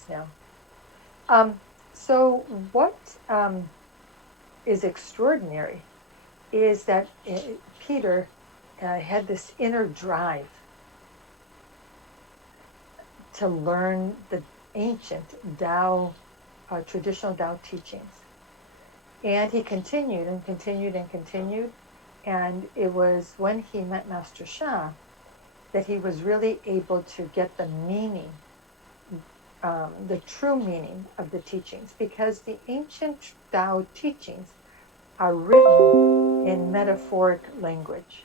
us now. So what is extraordinary is that Peter had this inner drive to learn the ancient Tao, traditional Tao teachings. And he continued and continued and continued. And it was when he met Master Sha that he was really able to get the meaning, the true meaning of the teachings, because the ancient Tao teachings are written in metaphoric language.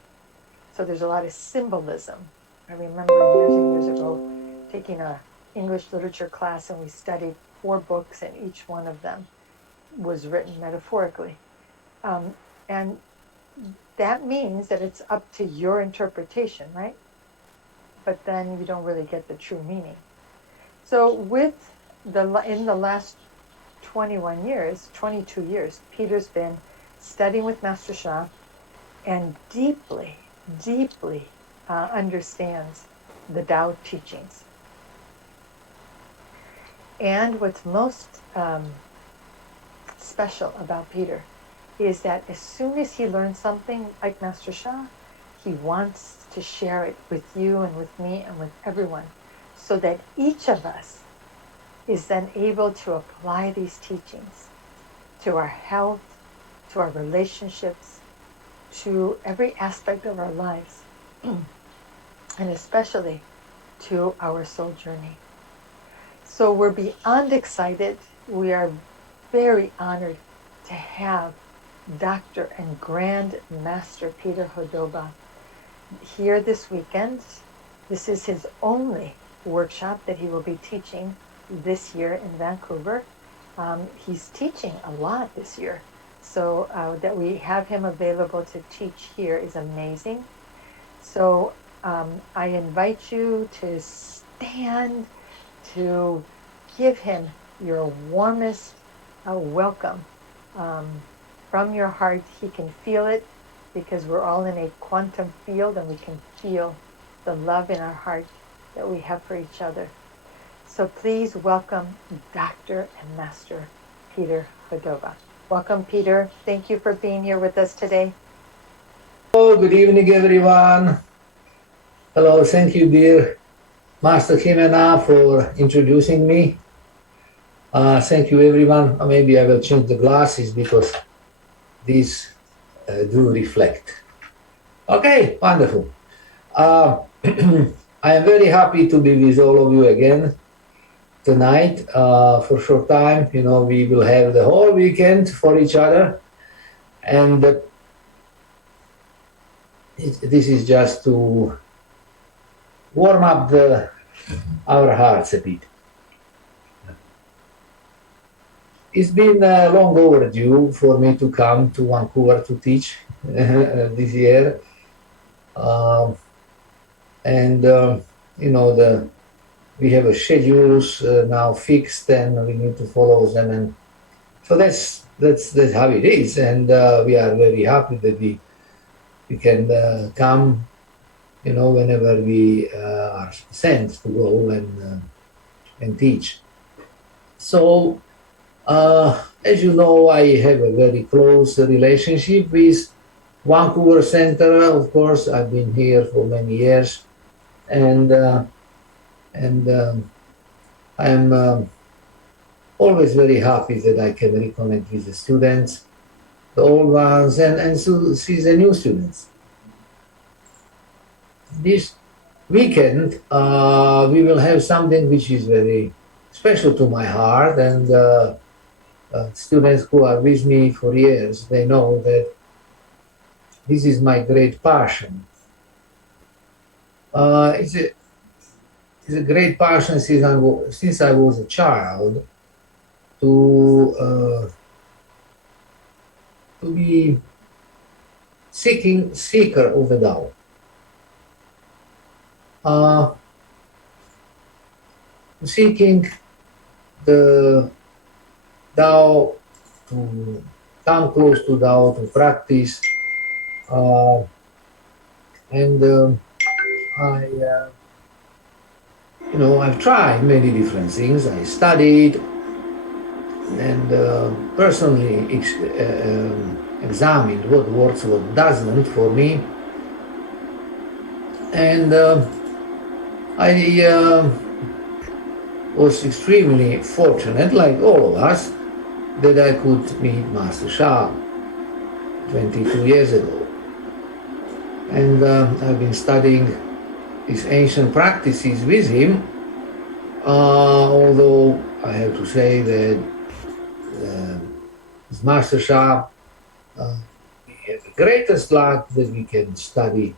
So there's a lot of symbolism. I remember years and years ago taking an English literature class, and we studied 4 books, and each one of them was written metaphorically. And that means that it's up to your interpretation, right? But then you don't really get the true meaning. So in the last 21 years, 22 years, Peter's been studying with Master Sha and deeply, deeply understands the Tao teachings. And what's most special about Peter is that as soon as he learns something like Master Sha, he wants to share it with you and with me and with everyone, so that each of us is then able to apply these teachings to our health, to our relationships, to every aspect of our lives, and especially to our soul journey. So we're beyond excited. We are very honored to have Dr. and Grand Master Peter Hodoba here this weekend. This is his only workshop that he will be teaching this year in Vancouver. He's teaching a lot this year, so that we have him available to teach here is amazing. So I invite you to stand, to give him your warmest welcome from your heart. He can feel it, because we're all in a quantum field, and we can feel the love in our heart that we have for each other. So please welcome Dr. and Master Peter Hodoba. Welcome, Peter. Thank you for being here with us today. Hello, good evening, everyone. Hello, thank you, dear Master Jimena, for introducing me. Thank you, everyone. Maybe I will change the glasses because these do reflect. Okay, wonderful. I am very happy to be with all of you again tonight for a short time. You know, we will have the whole weekend for each other. And this is just to warm up our hearts a bit. It's been long overdue for me to come to Vancouver to teach this year. You know, we have schedules now fixed, and we need to follow them, and so that's how it is. And we are very happy that we can come, you know, whenever we are sent to go and teach. So, as you know, I have a very close relationship with Vancouver Center. Of course, I've been here for many years, and I'm always very happy that I can reconnect with the students, the old ones, and to see the new students. This weekend, we will have something which is very special to my heart, and students who are with me for years, they know that this is my great passion. It's a great passion since I was a child to be seeker of the Tao. Seeking the Tao, to come close to Tao, to practice, and I've tried many different things. I studied and personally examined what works, what doesn't for me. And I was extremely fortunate, like all of us, that I could meet Master Shah 22 years ago. And I've been studying his ancient practices with him, although I have to say that as Master Shah, we have the greatest luck that we can study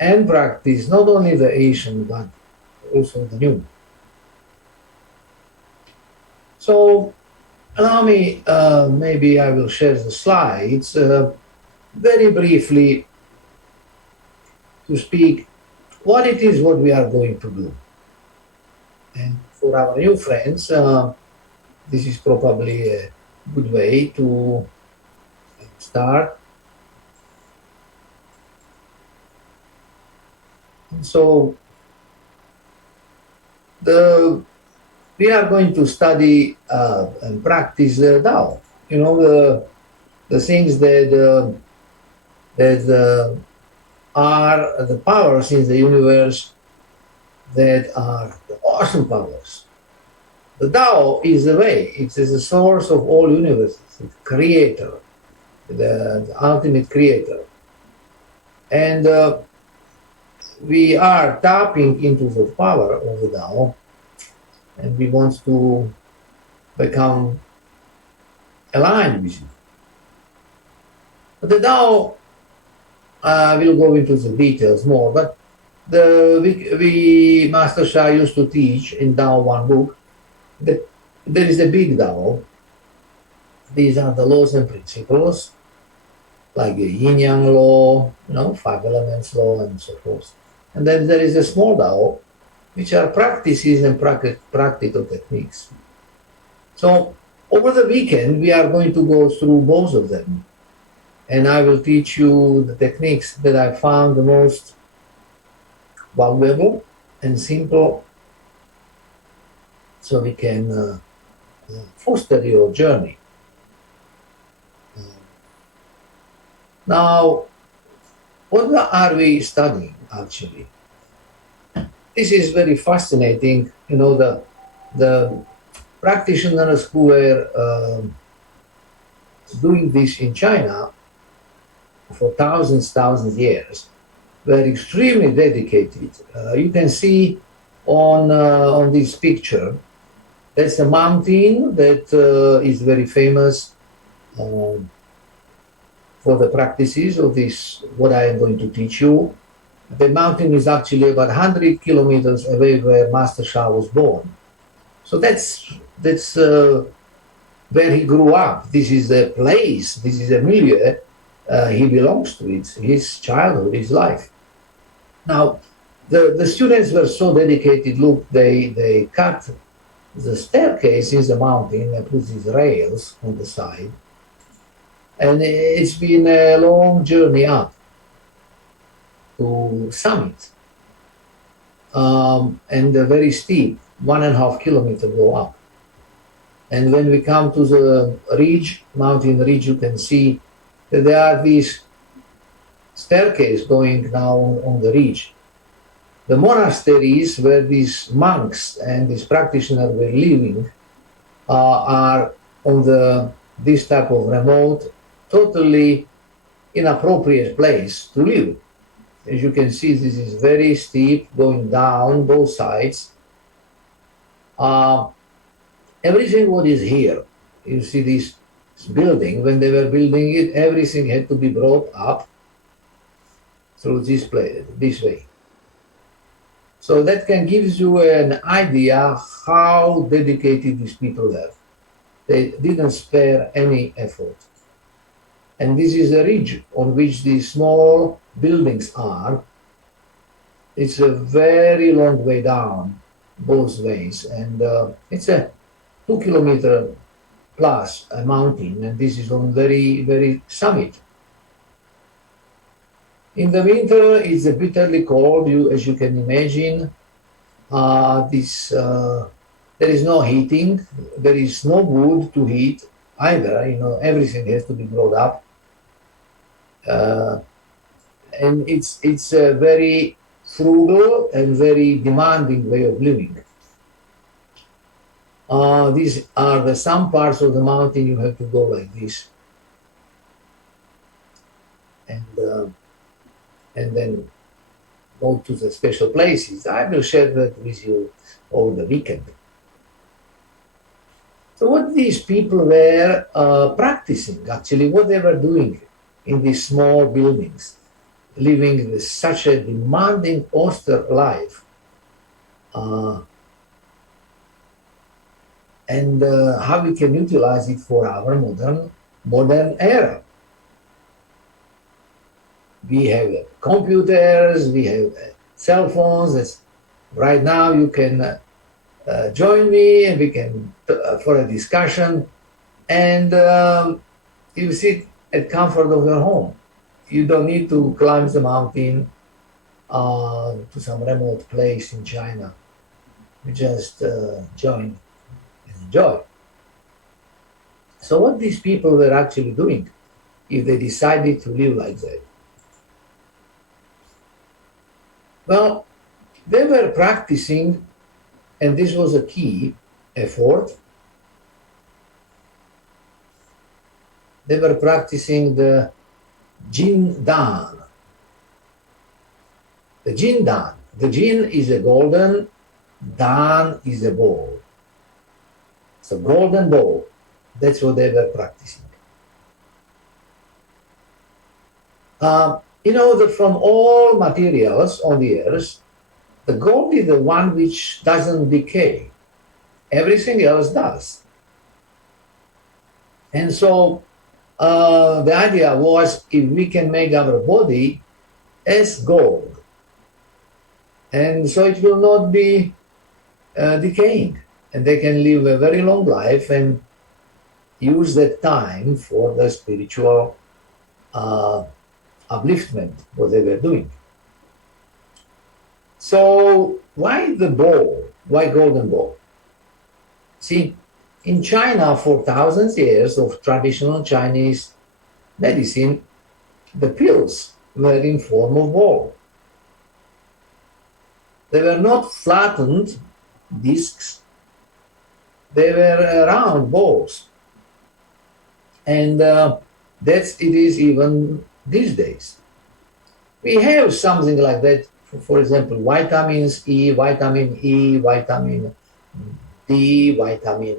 and practice not only the ancient but also the new. So allow me, maybe I will share the slides very briefly to speak what it is what we are going to do. And for our new friends, this is probably a good way to start. And so we are going to study and practice the Tao. The things that are the powers in the universe that are the awesome powers. The Tao is the way. It is the source of all universes, the creator, the ultimate creator. And we are tapping into the power of the Tao, and we want to become aligned with it. But the Tao, we'll go into the details more, but we Master Shah used to teach in Tao One book that there is a big Tao. These are the laws and principles, like the yin yang law, five elements law, and so forth. And then there is a small Tao, which are practices and practical techniques. So over the weekend, we are going to go through both of them. And I will teach you the techniques that I found the most valuable and simple, so we can foster your journey. Now, what are we studying actually? This is very fascinating. The practitioners who were doing this in China for thousands years were extremely dedicated. You can see on this picture, that's a mountain that is very famous for the practices of this, what I am going to teach you. The mountain is actually about 100 kilometers away where Master Shah was born. So that's where he grew up. This is a place, this is a milieu he belongs to. It's his childhood, his life. Now, the students were so dedicated. Look, they cut the staircase in the mountain and put these rails on the side. And it's been a long journey up to summit. And a very steep, 1.5 kilometer go up. And when we come to the ridge, mountain ridge, you can see that there are these staircase going down on the ridge. The monasteries where these monks and these practitioners were living are on this type of remote, totally inappropriate place to live. As you can see, this is very steep, going down both sides. Everything what is here, you see this building, when they were building it, everything had to be brought up through this way. So that can give you an idea how dedicated these people were. They didn't spare any effort. And this is a ridge on which these small buildings are. It's a very long way down both ways, and it's a 2 kilometer plus a mountain, and this is on very, very summit. In the winter, it's bitterly cold, as you can imagine. There is no heating, there is no wood to heat either. Everything has to be brought up, uh, and it's a very frugal and very demanding way of living. These are some parts of the mountain you have to go like this, and then go to the special places. I will share that with you over the weekend. So what these people were practicing, actually, what they were doing in these small buildings, living with such a demanding, austere life, and how we can utilize it for our modern era. We have computers, we have cell phones. Right now you can join me and we can for a discussion, and you sit at comfort of your home. You don't need to climb the mountain to some remote place in China. You just join and enjoy. So what these people were actually doing, if they decided to live like that? Well, they were practicing, and this was a key effort. They were practicing the Jin Dan. The Jin Dan. The Jin is a golden, Dan is a ball. It's a golden ball. That's what they were practicing. That from all materials on the earth, the gold is the one which doesn't decay. Everything else does. And so the idea was, if we can make our body as gold, and so it will not be decaying, and they can live a very long life and use that time for the spiritual upliftment, what they were doing. So why the ball? Why golden ball? See, in China, for thousands of years of traditional Chinese medicine, the pills were in form of ball. They were not flattened discs, they were round balls. And it is even these days. We have something like that, for example, vitamins E, vitamin E, vitamin D, vitamin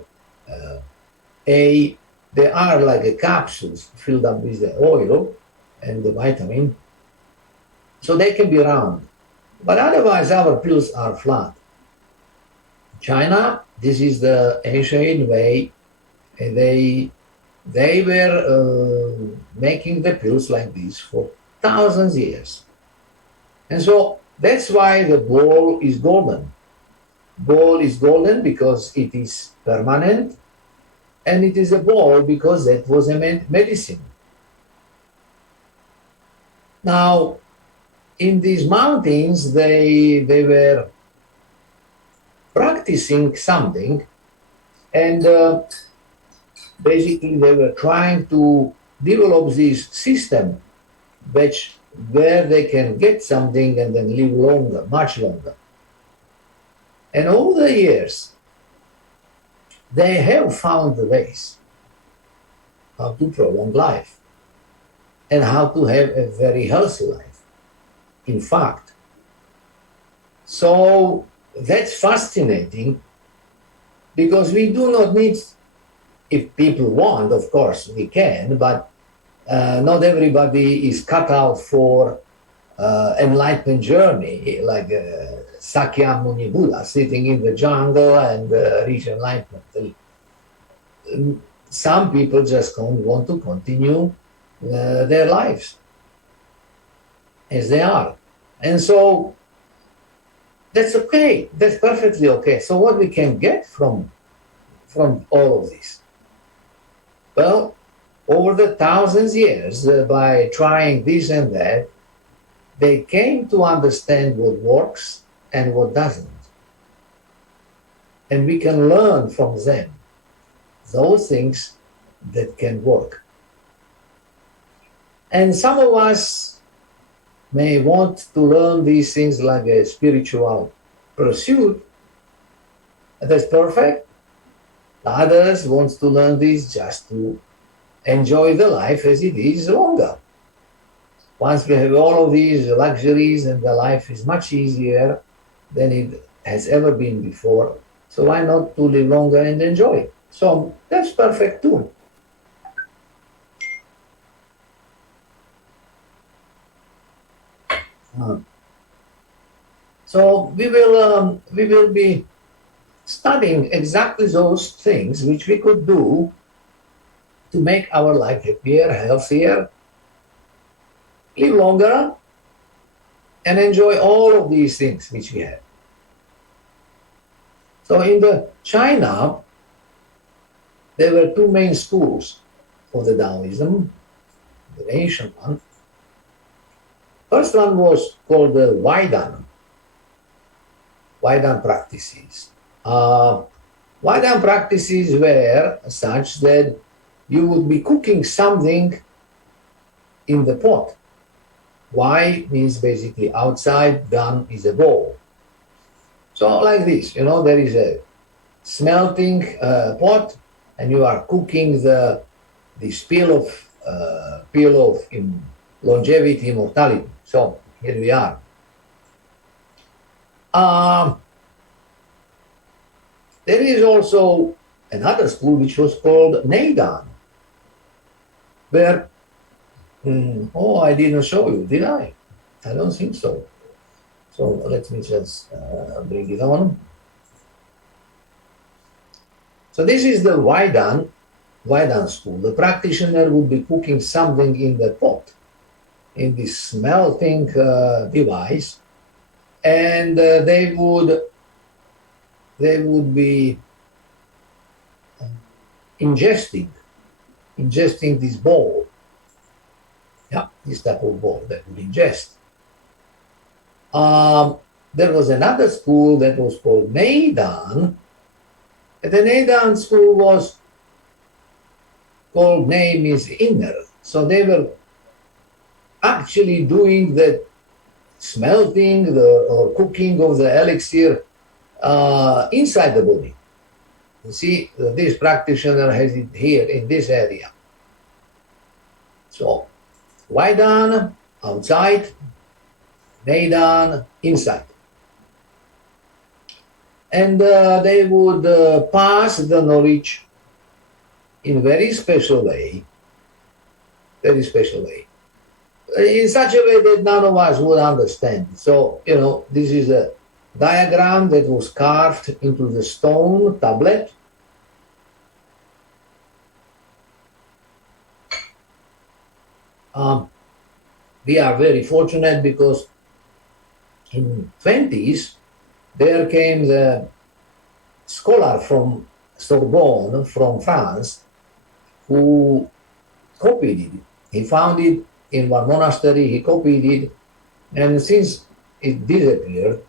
A. They are like capsules filled up with the oil and the vitamin, so they can be round. But otherwise, our pills are flat. China, this is the ancient way, and they were making the pills like this for thousands of years. And so that's why the ball is golden. Ball is golden because it is permanent, and it is a ball because that was a medicine. Now, in these mountains, they were practicing something, and basically they were trying to develop this system where they can get something and then live longer, much longer. And over the years, they have found the ways how to prolong life and how to have a very healthy life, in fact. So that's fascinating, because we do not need, if people want, of course we can, but not everybody is cut out for enlightenment journey, like Sakyamuni Buddha sitting in the jungle and reach enlightenment. Some people just want to continue their lives as they are. And so that's okay. That's perfectly okay. So what we can get from all of this? Well, over the thousands of years, by trying this and that, they came to understand what works and what doesn't. and we can learn from them those things that can work. And some of us may want to learn these things like a spiritual pursuit. That's perfect. Others want to learn this just to enjoy the life as it is longer. Once we have all of these luxuries and the life is much easier than it has ever been before, so why not to live longer and enjoy? So that's perfect too. So we will be studying exactly those things which we could do to make our life happier, healthier, live longer, and enjoy all of these things which we have. So in the China, there were two main schools of the Taoism, the ancient one. First one was called the Waidan practices. Waidan practices were such that you would be cooking something in the pot. Wai means basically outside, dan is a bowl. So like this, there is a smelting pot, and you are cooking this peel of longevity, immortality. So here we are. There is also another school which was called Neidan, where, I didn't show you, did I? I don't think so. So let me just bring it on. So this is the Waidan school. The practitioner would be cooking something in the pot, in this smelting device, and they would be ingesting this bowl. Yeah, this type of bowl that would ingest. There was another school that was called Neidan. The Neidan school was called, name is inner. So they were actually doing the smelting or cooking of the elixir inside the body. You see, this practitioner has it here in this area. So, Waidan outside, Neidan inside. And they would pass the knowledge in very special way, in such a way that none of us would understand. So, this is a diagram that was carved into the stone tablet. We are very fortunate because in 20s, there came the scholar from Sorbonne, from France, who copied it. He found it in one monastery, he copied it, and since it disappeared,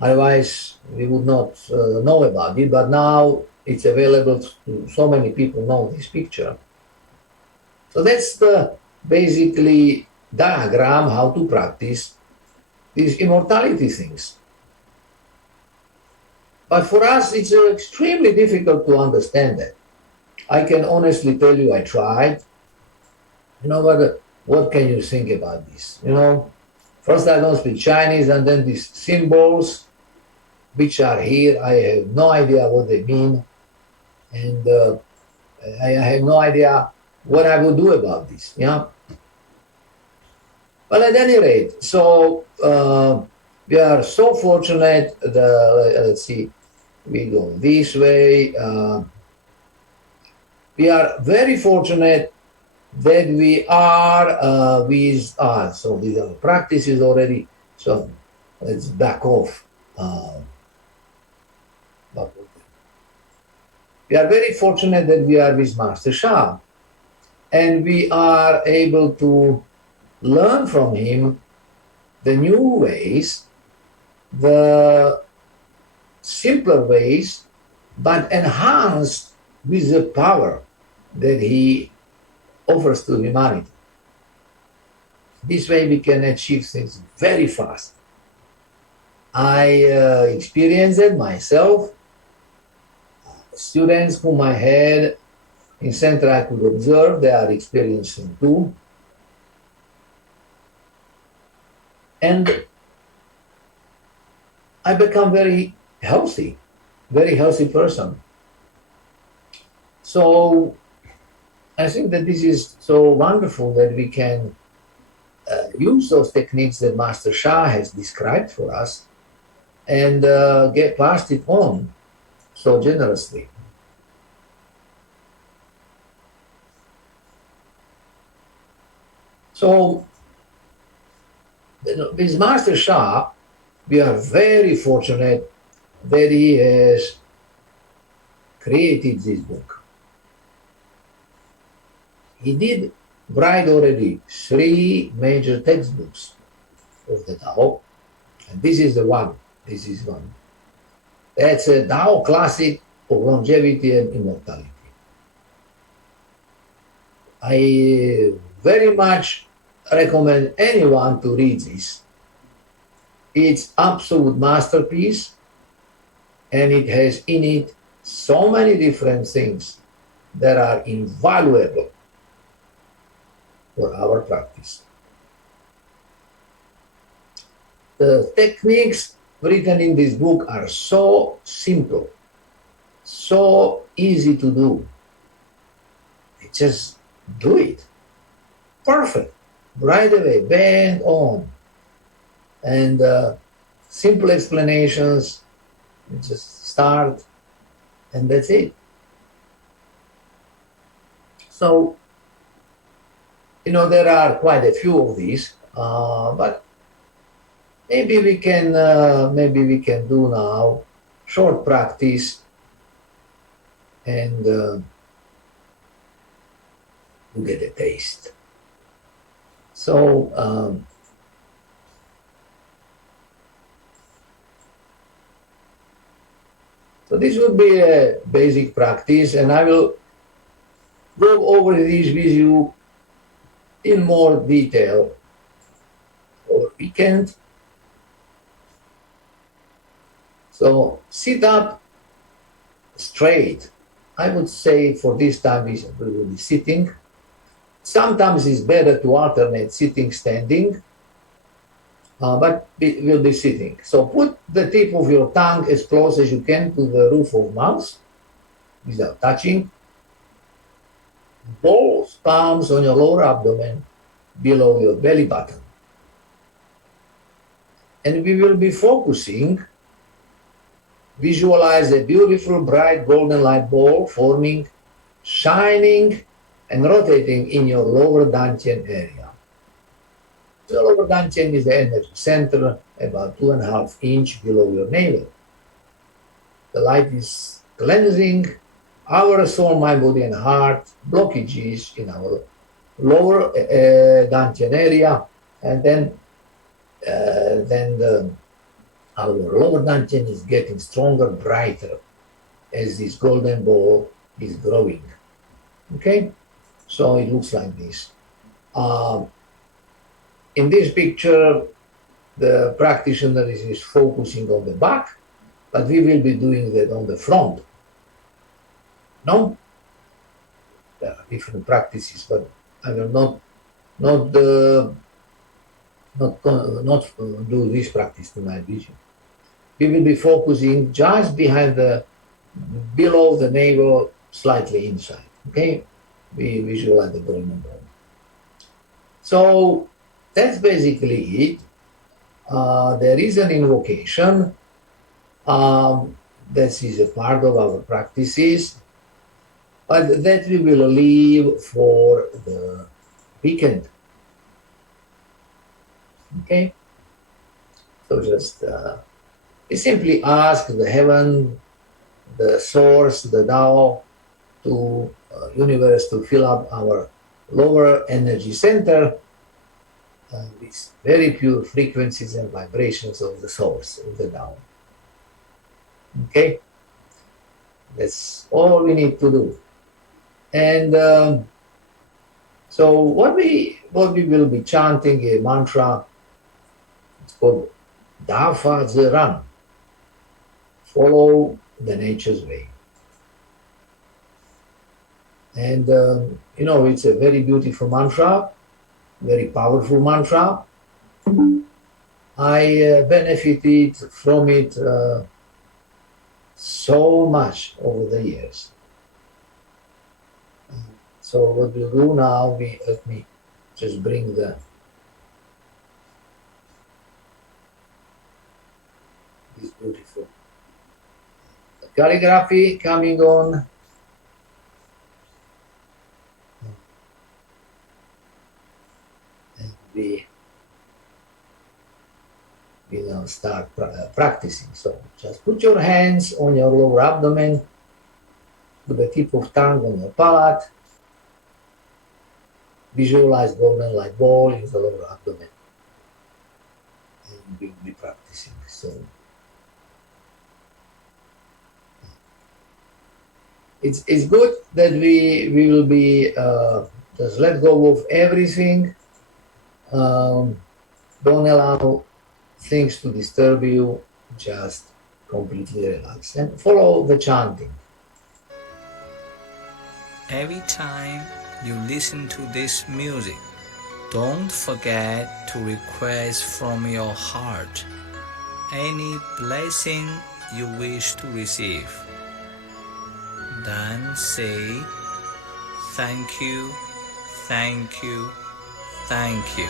otherwise we would not know about it, but now it's available to so many people know this picture. So that's the basically diagram how to practice these immortality things. But for us, it's extremely difficult to understand that. I can honestly tell you I tried. What can you think about this? First I don't speak Chinese, and then these symbols which are here, I have no idea what they mean. And I have no idea what I will do about this. Yeah. But at any rate, so we are so fortunate. Let's see, we go this way. We are very fortunate that we are with us. So these are practices already. So let's back off. We are very fortunate that we are with Master Sha, and we are able to learn from him the new ways, the simpler ways, but enhanced with the power that he offers to humanity. This way we can achieve things very fast. I experienced it myself. Students whom I had in center I could observe, they are experiencing too. And I become very healthy person. So I think that this is so wonderful that we can use those techniques that Master Shah has described for us and get passed it on so generously. So with Master Shah, we are very fortunate that he has created this book. He did write already 3 major textbooks of the Tao, and this is the one. This is one. That's a Tao classic of longevity and immortality. I very much recommend anyone to read this. It's absolute masterpiece, and it has in it so many different things that are invaluable for our practice. The techniques written in this book are so simple, so easy to do. You just do it. Perfect. Right away, bang on. And simple explanations, you just start, and that's it. So, there are quite a few of these, but maybe we can do now short practice and you get a taste. So this would be a basic practice, and I will go over this with you in more detail over weekend. So sit up straight. I would say for this time we will be sitting. Sometimes it's better to alternate sitting, standing, but we'll be sitting. So put the tip of your tongue as close as you can to the roof of mouth without touching. Both palms on your lower abdomen below your belly button. And we will be focusing. Visualize a beautiful bright golden light ball forming, shining, and rotating in your lower dantian area. The lower dantian is the energy center, about 2.5 inches below your navel. The light is cleansing our soul, mind, body, and heart blockages in our lower dantian area, and then our lower dantian is getting stronger, brighter as this golden ball is growing. Okay, so it looks like this. In this picture, the practitioner is focusing on the back, but we will be doing that on the front. No? There are different practices, but I will not do this practice tonight with you. We will be focusing just below the navel, slightly inside. Okay? We visualize the golden ball. So that's basically it. There is an invocation. This is a part of our practices, but that we will leave for the weekend. Okay? So just we simply ask the heaven, the source, the Tao, to universe to fill up our lower energy center with very pure frequencies and vibrations of the source, of the Tao. Okay, that's all we need to do. And so what we will be chanting a mantra. It's called Dafa Zeran. Follow the nature's way. And it's a very beautiful mantra, very powerful mantra. I benefited from it so much over the years. So what we'll do now, let me just bring this beautiful calligraphy coming on. And we now start practicing. So just put your hands on your lower abdomen, with the tip of tongue on your palate. Visualize golden light ball in the lower abdomen. And we will be practicing. So it's good that we will be just let go of everything. Don't allow things to disturb you. Just completely relax and follow the chanting. Every time you listen to this music, don't forget to request from your heart any blessing you wish to receive. Then say, thank you, thank you, thank you.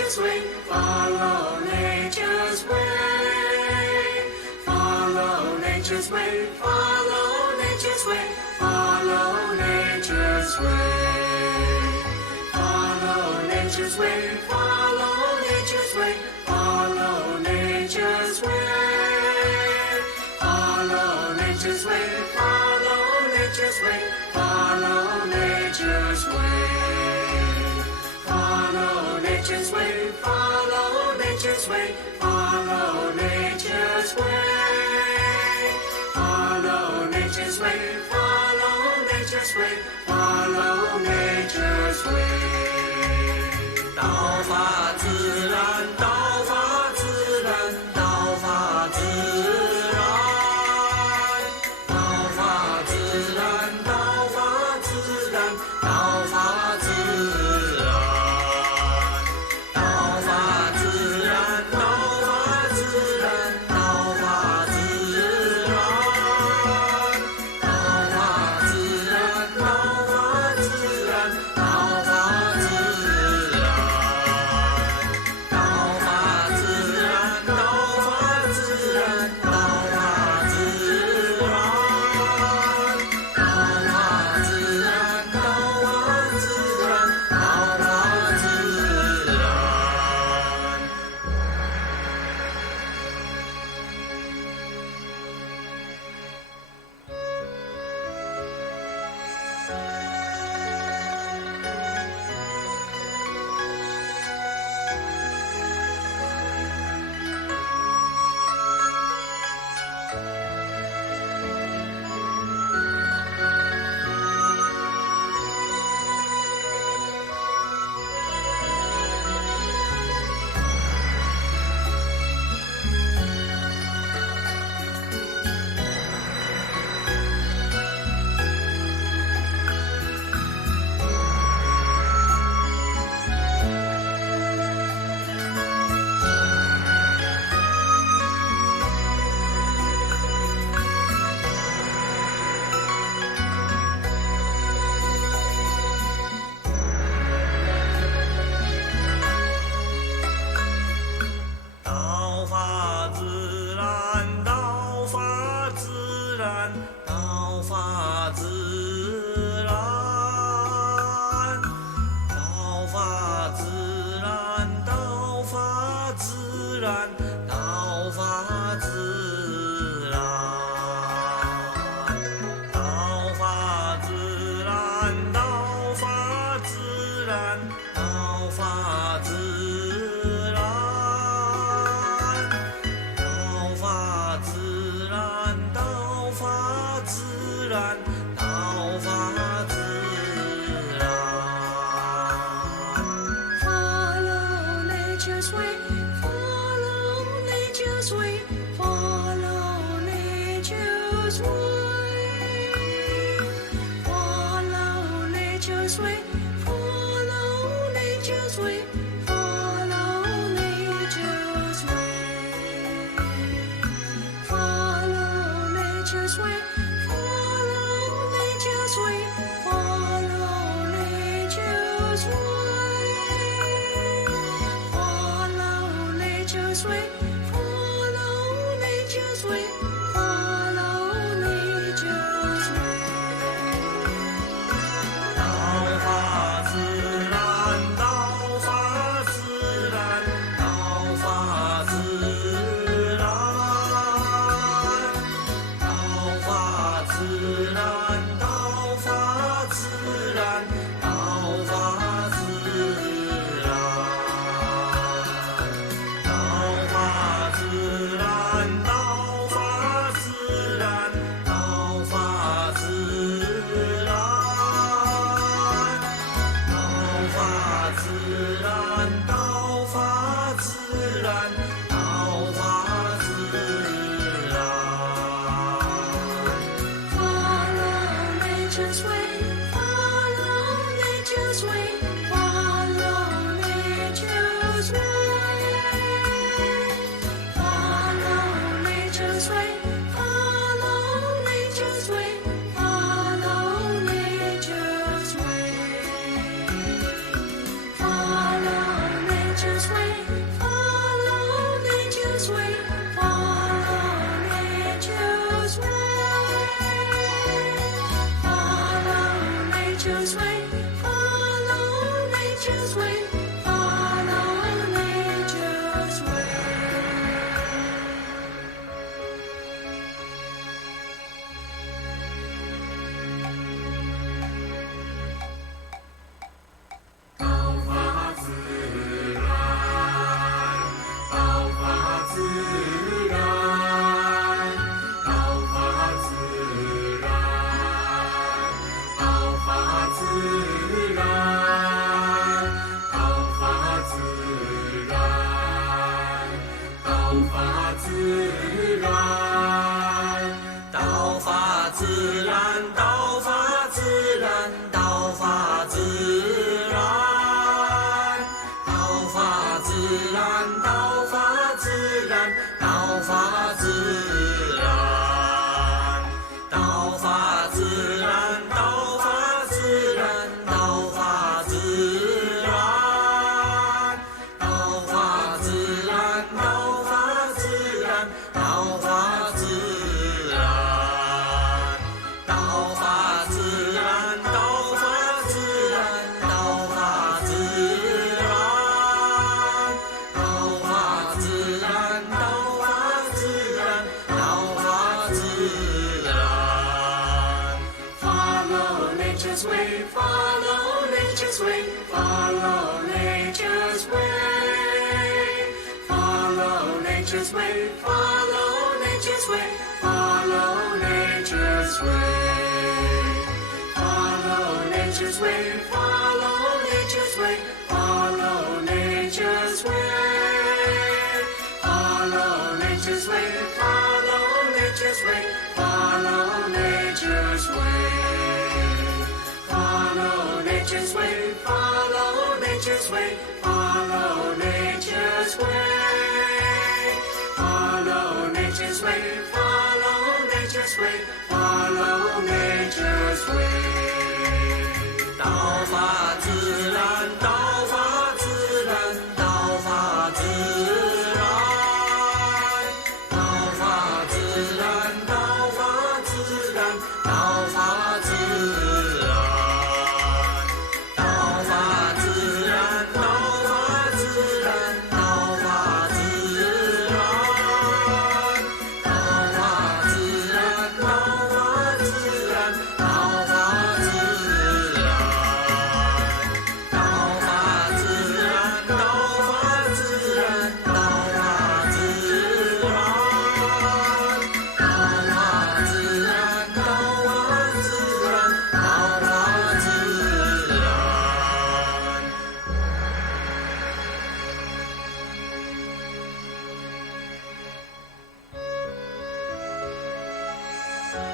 nature's way, follow nature's way. Follow nature's way, follow nature's way, follow nature's way. Follow nature's way, follow nature's way, follow nature's way. Follow nature's way, follow nature's way, follow nature's way. Follow nature's way, follow nature's way, follow nature's way. Follow nature's way, follow nature's way, follow nature's way. 道法自然，道法自然，道法自然。道法自然，道法自然，道法自然。道法自然，道法自然，道法自然。道法自然，道法自然，道法自然。道法自然，道法自然，道法自然。道法自然，道法自然，道法自然。道法自然，道法自然，道法自然。道法自然，道法自然，道法自然。道法自然，道法自然，道法自然。道法自然，道法自然，道法自然。Follow nature's way, follow nature's way, follow nature's way. Follow nature's way, follow nature's way, follow nature's way. Follow nature's way, follow nature's way, follow nature's way. Follow nature's way, follow nature's way, follow nature's way. 道法法自然，道法自然，道法自然，道法自然，道法自然，道法自然，道法自然，道法自然，道法自然，道法自然，道法自然，道法自然，道法自然，道法自然，道法自然，道法自然，道法自然，道法自然，道法自然。Follow nature's way, follow nature's way, follow nature's way. Follow nature's way, follow nature's way, follow nature's way. Follow nature's way, follow nature's way, follow nature's way. Follow nature's way, follow nature's way, follow nature's way. Follow nature's way, follow nature's way, follow nature's way. Follow nature's way, follow nature's way, follow nature's way. 道法自然，道法自然，道法自然，道法自然，道法自然，道法自然，道法自然，道法自然，道法自然，道法自然，道法自然，道法自然，道法自然，道法自然，道法自然，道法自然，道法自然，道法自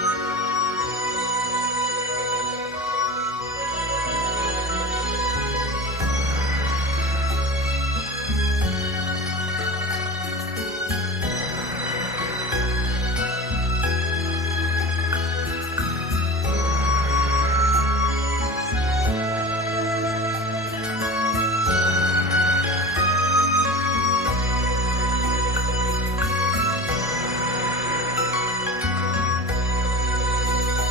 然。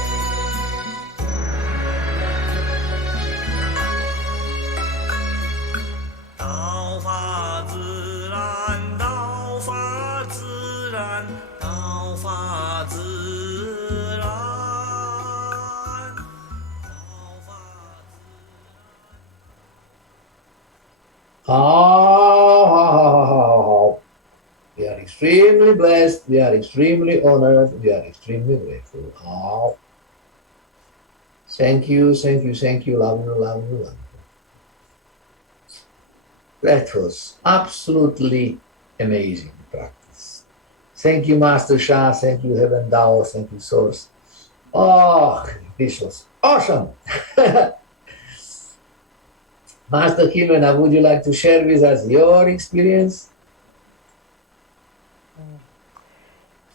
道法自然，道法自然，道法自然，道法好。We are extremely blessed. We are extremely honored. We are extremely grateful. 好。Thank you, thank you, thank you. Love you, love you, love you. That was absolutely amazing practice. Thank you, Master Shah. Thank you, Heaven Tao. Thank you, Source. Oh, this was awesome. Master Kimena, would you like to share with us your experience?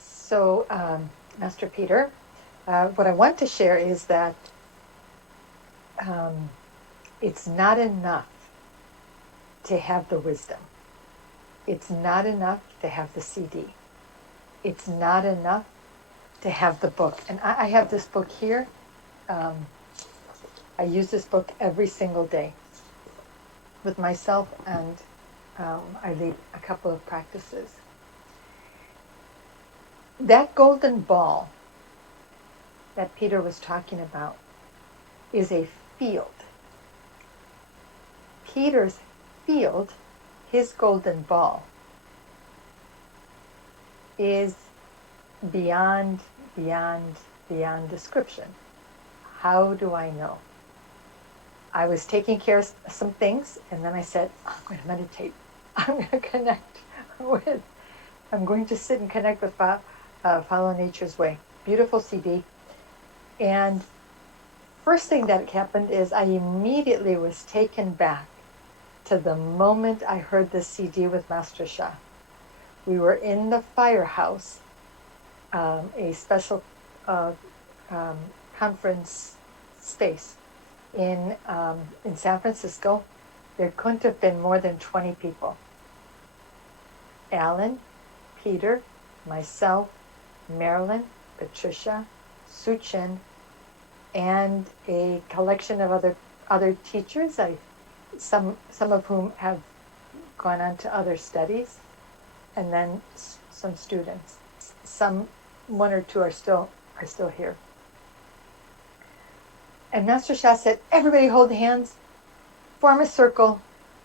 So, Master Peter, what I want to share is that it's not enough to have the wisdom. It's not enough to have the CD. It's not enough to have the book. And I have this book here. I use this book every single day with myself, and I lead a couple of practices. That golden ball that Peter was talking about is a field. Peter's field, his golden ball, is beyond, beyond, beyond description. How do I know? I was taking care of some things, and then I said, I'm going to meditate. I'm going to connect with, I'm going to sit and connect with Follow Nature's Way. Beautiful CD. And first thing that happened is I immediately was taken back to the moment I heard the CD with Master Sha. We were in the firehouse, a special conference space in San Francisco. There couldn't have been more than 20 people. Alan, Peter, myself, Marilyn, Patricia, Suchin, and a collection of other teachers. Some of whom have gone on to other studies, and then some students. One or two are still here. And Master Sha said, "Everybody hold hands, form a circle,"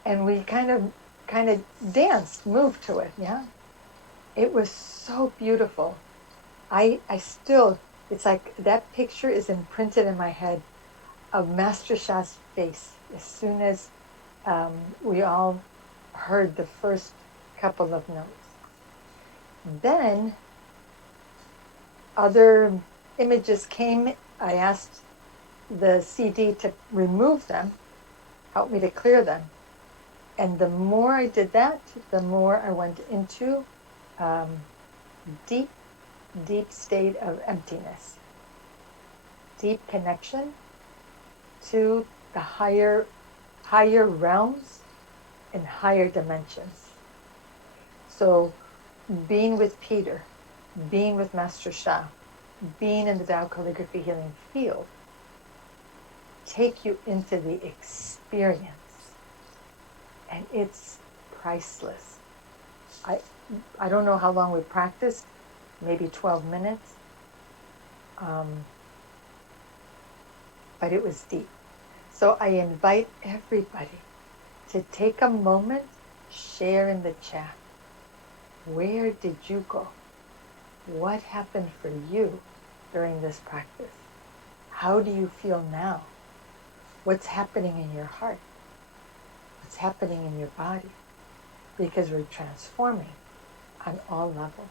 and we kind of danced, moved to it. Yeah, it was so beautiful. I still, it's like that picture is imprinted in my head of Master Sha's face as soon as we all heard the first couple of notes. Then other images came. I asked the CD to remove them, help me to clear them. And the more I did that, the more I went into deep, deep state of emptiness, deep connection to the higher realms and higher dimensions. So being with Peter, being with Master Sha, being in the Tao Calligraphy Healing field, take you into the experience. And it's priceless. I don't know how long we practiced, maybe 12 minutes. But it was deep. So I invite everybody to take a moment, share in the chat. Where did you go? What happened for you during this practice? How do you feel now? What's happening in your heart? What's happening in your body? Because we're transforming on all levels.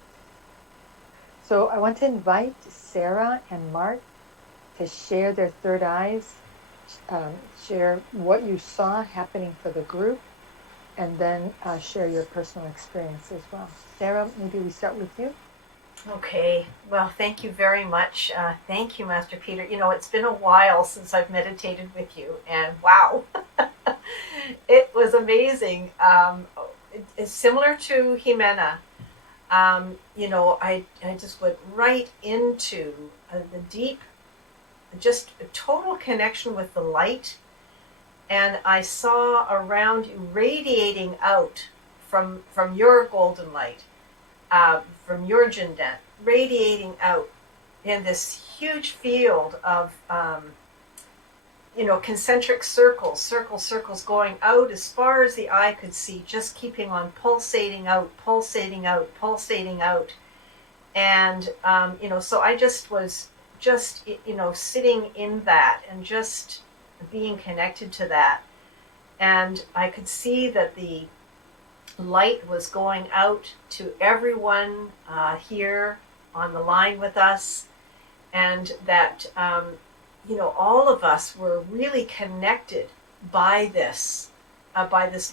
So I want to invite Sarah and Mark to share their third eyes, share what you saw happening for the group, and then share your personal experience as well. Sarah, maybe we start with you. Okay, well, thank you very much. Thank you, Master Peter. You know, it's been a while since I've meditated with you, and wow, it was amazing. It's similar to Jimena. You know, I just went right into the deep, just a total connection with the light, and I saw around you radiating out from your golden light, from your Jindan, radiating out in this huge field of, you know, concentric circles going out as far as the eye could see, just keeping on pulsating out. And, you know, so I just was you know, sitting in that and just being connected to that. And I could see that the light was going out to everyone here on the line with us, and that you know, all of us were really connected by this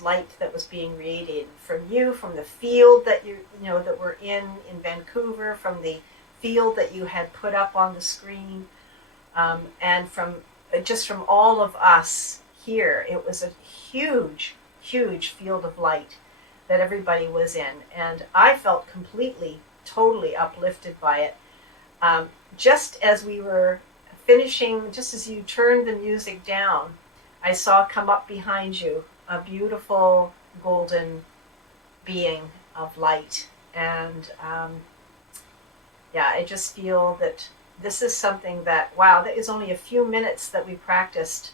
light that was being radiated from you, from the field that you know that we're in Vancouver, from the field that you had put up on the screen, and from all of us here. It was a huge field of light that everybody was in, and I felt completely, totally uplifted by it. Just as we were finishing, just as you turned the music down, I saw come up behind you a beautiful golden being of light. And yeah, I just feel that this is something that, wow, that is only a few minutes that we practiced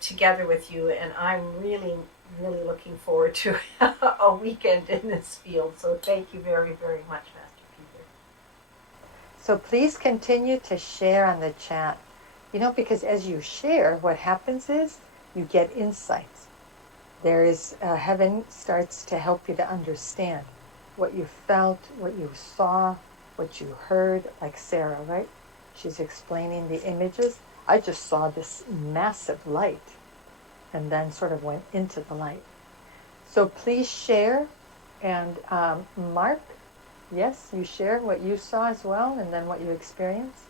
together with you, and I'm really really looking forward to a weekend in this field. So thank you very, very much, Master Peter. So please continue to share on the chat. Because as you share, what happens is you get insights. There is heaven starts to help you to understand what you felt, what you saw, what you heard, like Sarah, right? She's explaining the images. I just saw this massive light and then sort of went into the light. So please share. And Mark, yes, you share what you saw as well and then what you experienced.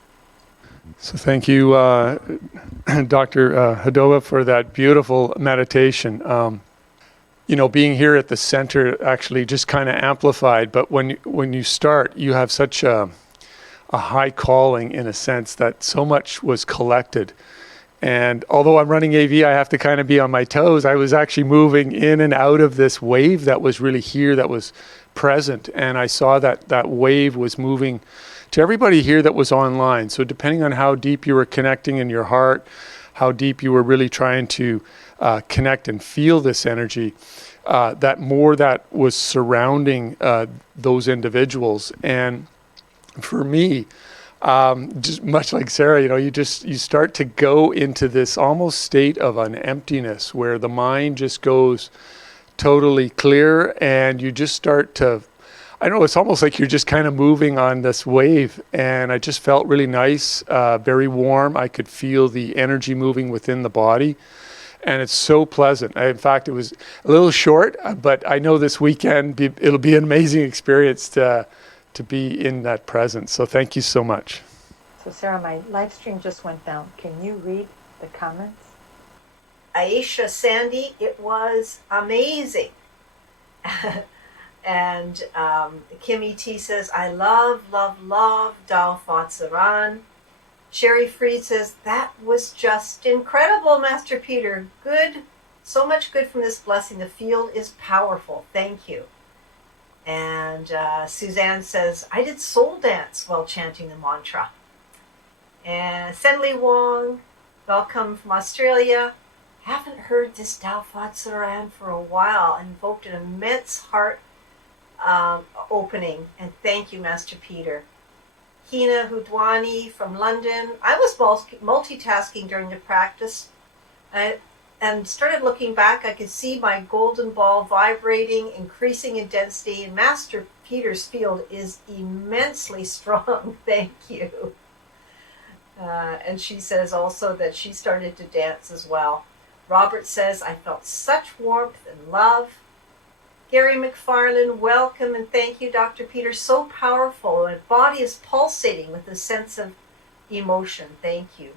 So thank you, Dr. Hadova, for that beautiful meditation. Being here at the center actually just kind of amplified, but when you start, you have such a high calling in a sense that so much was collected. And although I'm running AV, I have to kind of be on my toes. I was actually moving in and out of this wave that was really here, that was present. And I saw that wave was moving to everybody here that was online. So depending on how deep you were connecting in your heart, how deep you were really trying to connect and feel this energy, that was surrounding those individuals. And for me, just much like Sarah, you start to go into this almost state of an emptiness where the mind just goes totally clear, and you just start to, I know it's almost like you're just kind of moving on this wave, and I just felt really nice, very warm. I could feel the energy moving within the body, and it's so pleasant. In fact, it was a little short, but I know this weekend it'll be an amazing experience to be in that presence. So thank you so much. So Sarah, my live stream just went down. Can you read the comments? Aisha Sandy, it was amazing. And Kimmy T says, I love Dao Fatsaran. Sherry Freed says, that was just incredible, Master Peter. Good. So much good from this blessing. The field is powerful. Thank you. And Suzanne says, I did soul dance while chanting the mantra. And Senli Wong, welcome from Australia. Haven't heard this Tao Fatsaran for a while. Invoked an immense heart opening. And thank you, Master Peter. Hina Hudwani from London. I was multitasking during the practice. And started looking back, I could see my golden ball vibrating, increasing in density, and Master Peter's field is immensely strong. Thank you. And she says also that she started to dance as well. Robert says, I felt such warmth and love. Gary McFarlane, welcome and thank you, Dr. Peter. So powerful. My body is pulsating with a sense of emotion. Thank you.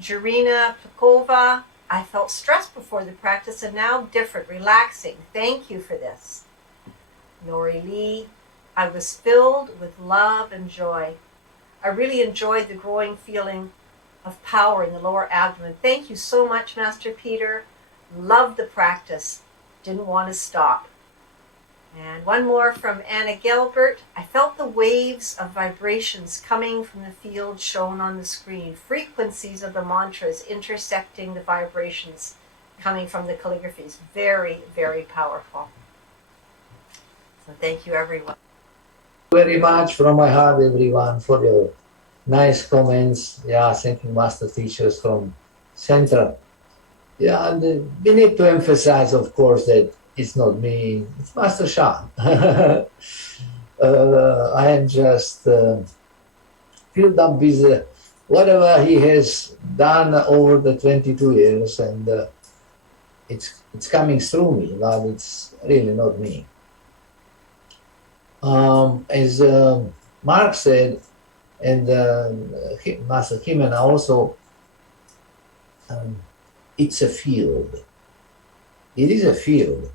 Jarina Pekova, I felt stressed before the practice and now different, relaxing. Thank you for this. Nori Lee, I was filled with love and joy. I really enjoyed the growing feeling of power in the lower abdomen. Thank you so much, Master Peter. Loved the practice. Didn't want to stop. And one more from Anna Gelbert. I felt the waves of vibrations coming from the field shown on the screen. Frequencies of the mantras intersecting the vibrations coming from the calligraphies. Very, very powerful. So thank you, everyone. Very much from my heart, everyone, for your nice comments. Yeah, thank you, master teachers from Central. Yeah, and we need to emphasize, of course, that it's not me, it's Master Shah. I am just filled up with whatever he has done over the 22 years, and it's coming through me, but it's really not me. As Mark said, and Master Himena also, it's a field. It is a field.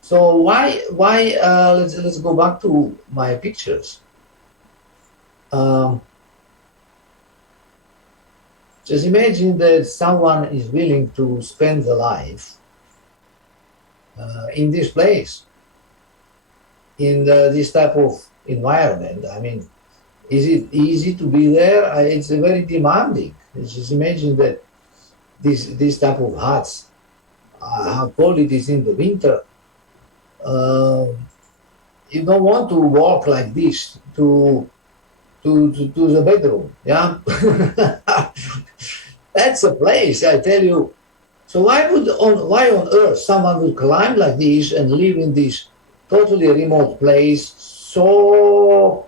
So why? Let's go back to my pictures. Just imagine that someone is willing to spend the life in this place, in this type of environment. I mean, is it easy to be there? It's very demanding. Just imagine that this type of huts, how cold it is in the winter. You don't want to walk like this to the bedroom. Yeah, that's a place, I tell you. So why on earth someone would climb like this and live in this totally remote place, so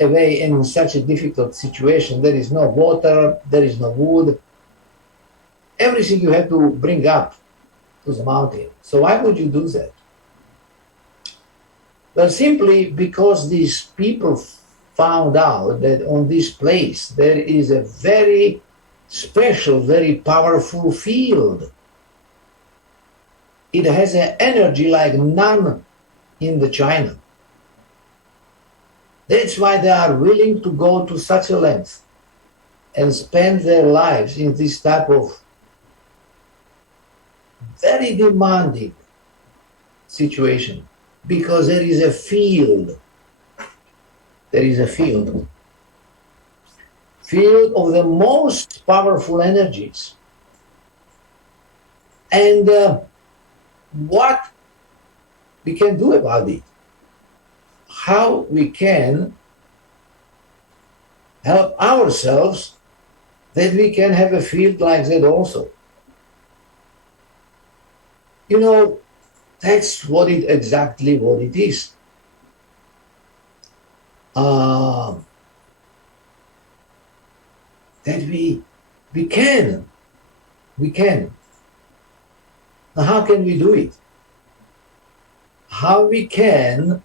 away in such a difficult situation? There is no water, there is no wood. Everything you have to bring up to the mountain. So why would you do that? Well, simply because these people found out that on this place there is a very special, very powerful field. It has an energy like none in the China. That's why they are willing to go to such a length and spend their lives in this type of very demanding situation, because there is a field. There is a field of the most powerful energies. And what we can do about it, how we can help ourselves that we can have a field like that also. You know, that's exactly what it is. That we can. Now, how can we do it? How we can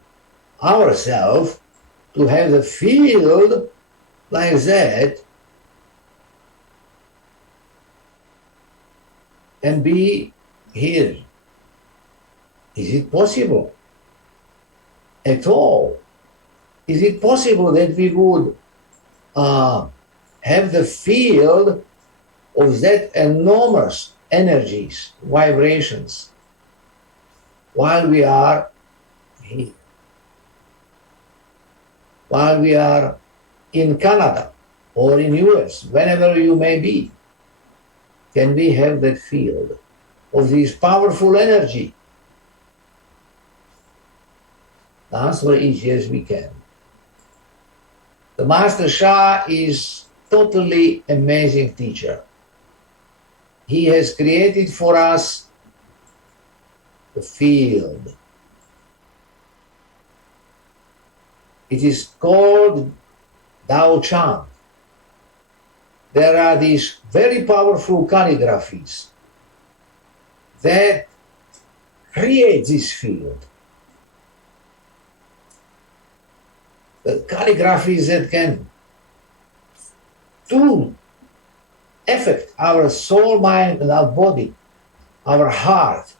ourselves to have the field like that and be here? Is it possible at all? Is it possible that we would have the field of that enormous energies, vibrations, while we are here, while we are in Canada or in US, whenever you may be? Can we have that field of this powerful energy? The answer is yes, we can. The Master Sha is totally amazing teacher. He has created for us the field. It is called Tao Chant. There are these very powerful calligraphies that create this field. The calligraphies that can do affect our soul, mind, and our body, our heart,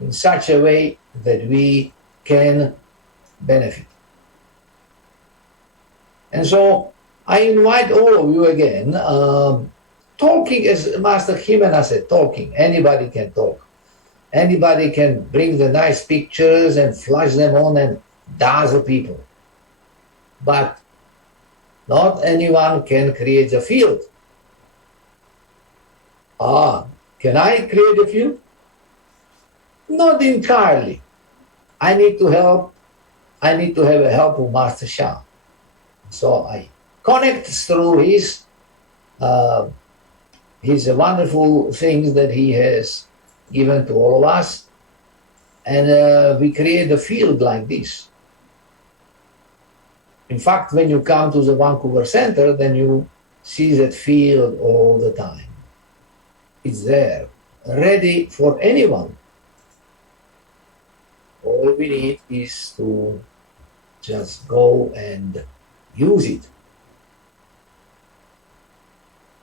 in such a way that we can benefit. And so I invite all of you again, talking, as Master Jimena said, talking. Anybody can talk. Anybody can bring the nice pictures and flash them on and dazzle people. But not anyone can create the field. Can I create a field? Not entirely. I need to help. I need to have a help of Master Sha. So I connect through his wonderful things that he has given to all of us, and we create a field like this. In fact, when you come to the Vancouver Center, then you see that field all the time. It's there, ready for anyone. All we need is to just go and use it.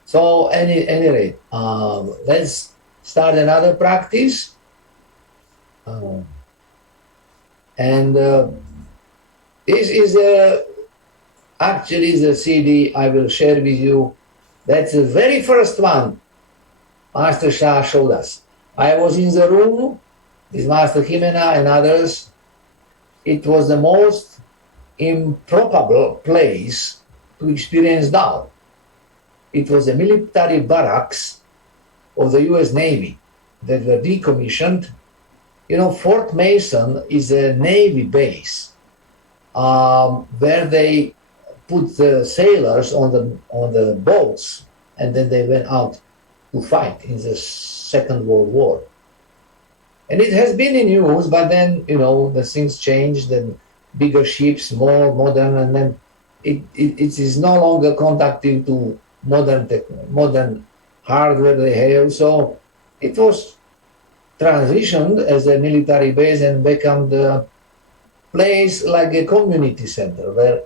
So, any rate, let's start another practice. This is actually the CD I will share with you. That's the very first one Master Sha showed us. I was in the room with Master Jimena and others. It was the most improbable place to experience Tao. It was a military barracks of the U.S. Navy that were decommissioned. You know, Fort Mason is a Navy base where they put the sailors on the boats, and then they went out to fight in the Second World War. And it has been in use, but then, you know, the things changed, and bigger ships, more modern, and then it is no longer conductive to modern hardware they have. So it was transitioned as a military base and become the place like a community center where,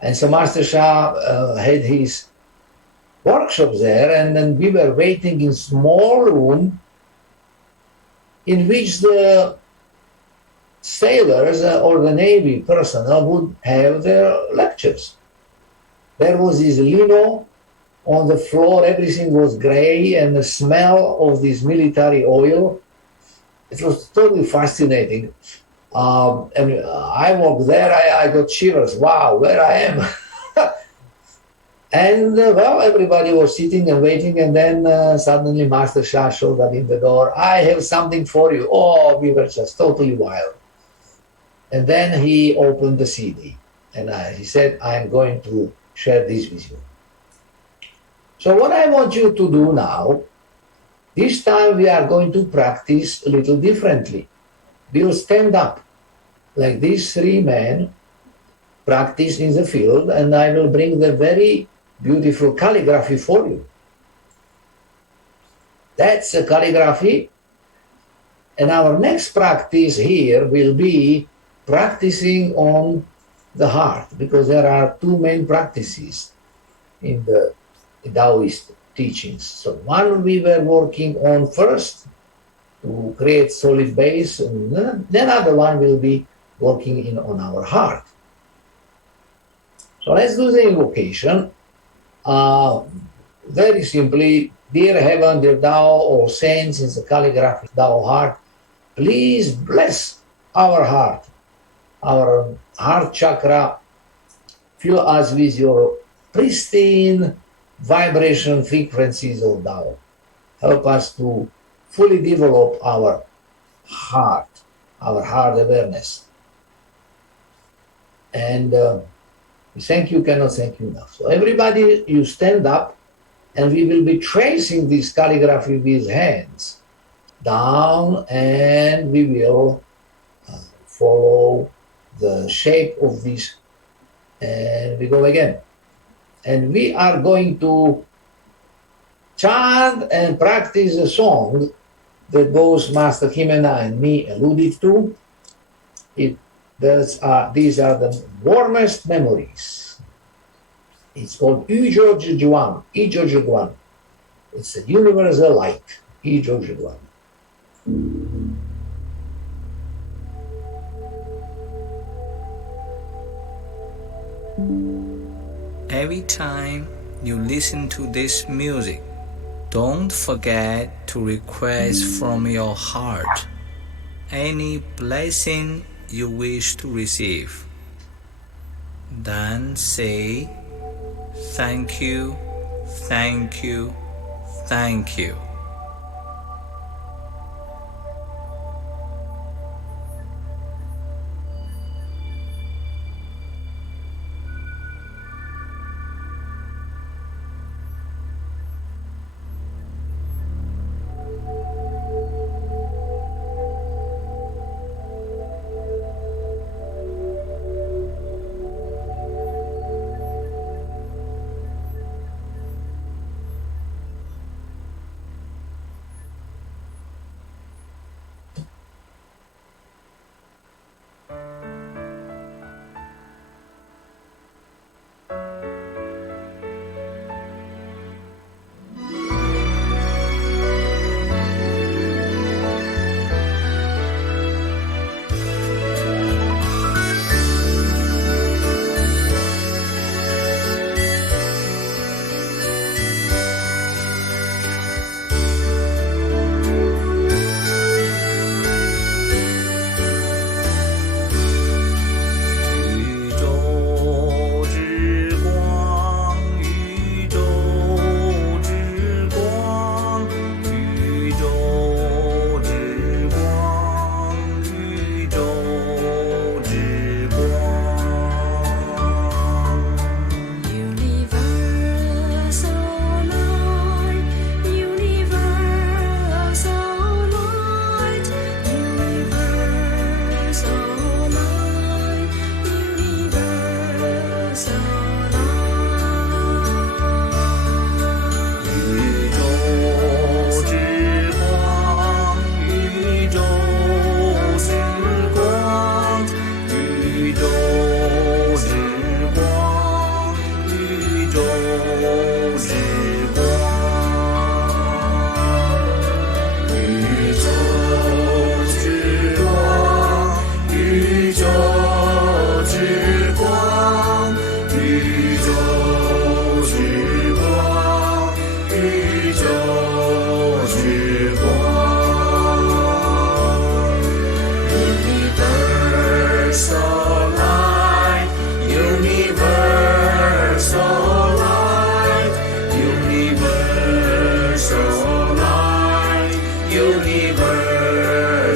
and so Master Shah had his workshops there, and then we were waiting in small room in which the sailors or the Navy personnel would have their lectures. There was this lino on the floor, everything was gray, and the smell of this military oil. It was totally fascinating. And I walked there, I got shivers. Wow, where I am. And well, everybody was sitting and waiting, and then suddenly Master Shah showed up in the door. I have something for you. Oh, we were just totally wild. And then he opened the CD, and he said, I'm going to share this with you. So what I want you to do now, this time we are going to practice a little differently. We'll stand up like these three men practice in the field, and I will bring the very beautiful calligraphy for you. That's a calligraphy. And our next practice here will be practicing on the heart, because there are two main practices in the Taoist teachings. So one we were working on first to create solid base, and the other one will be working on our heart. So let's do the invocation. Very simply, dear heaven, dear Tao, all saints in the calligraphic Tao heart, please bless our heart chakra. Fill us with your pristine vibration frequencies of Tao. Help us to fully develop our heart awareness. And thank you, cannot thank you enough. So everybody, you stand up, and we will be tracing this calligraphy with hands down, and we will follow the shape of this, and we go again. And we are going to chant and practice a song that both Master Jimena and me alluded to. These are the warmest memories. It's called 6jul2022. It's a universal light. 6jul2022. Every time you listen to this music, don't forget to request from your heart any blessing you wish to receive. Then say, thank you, thank you, thank you.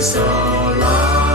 Universal light.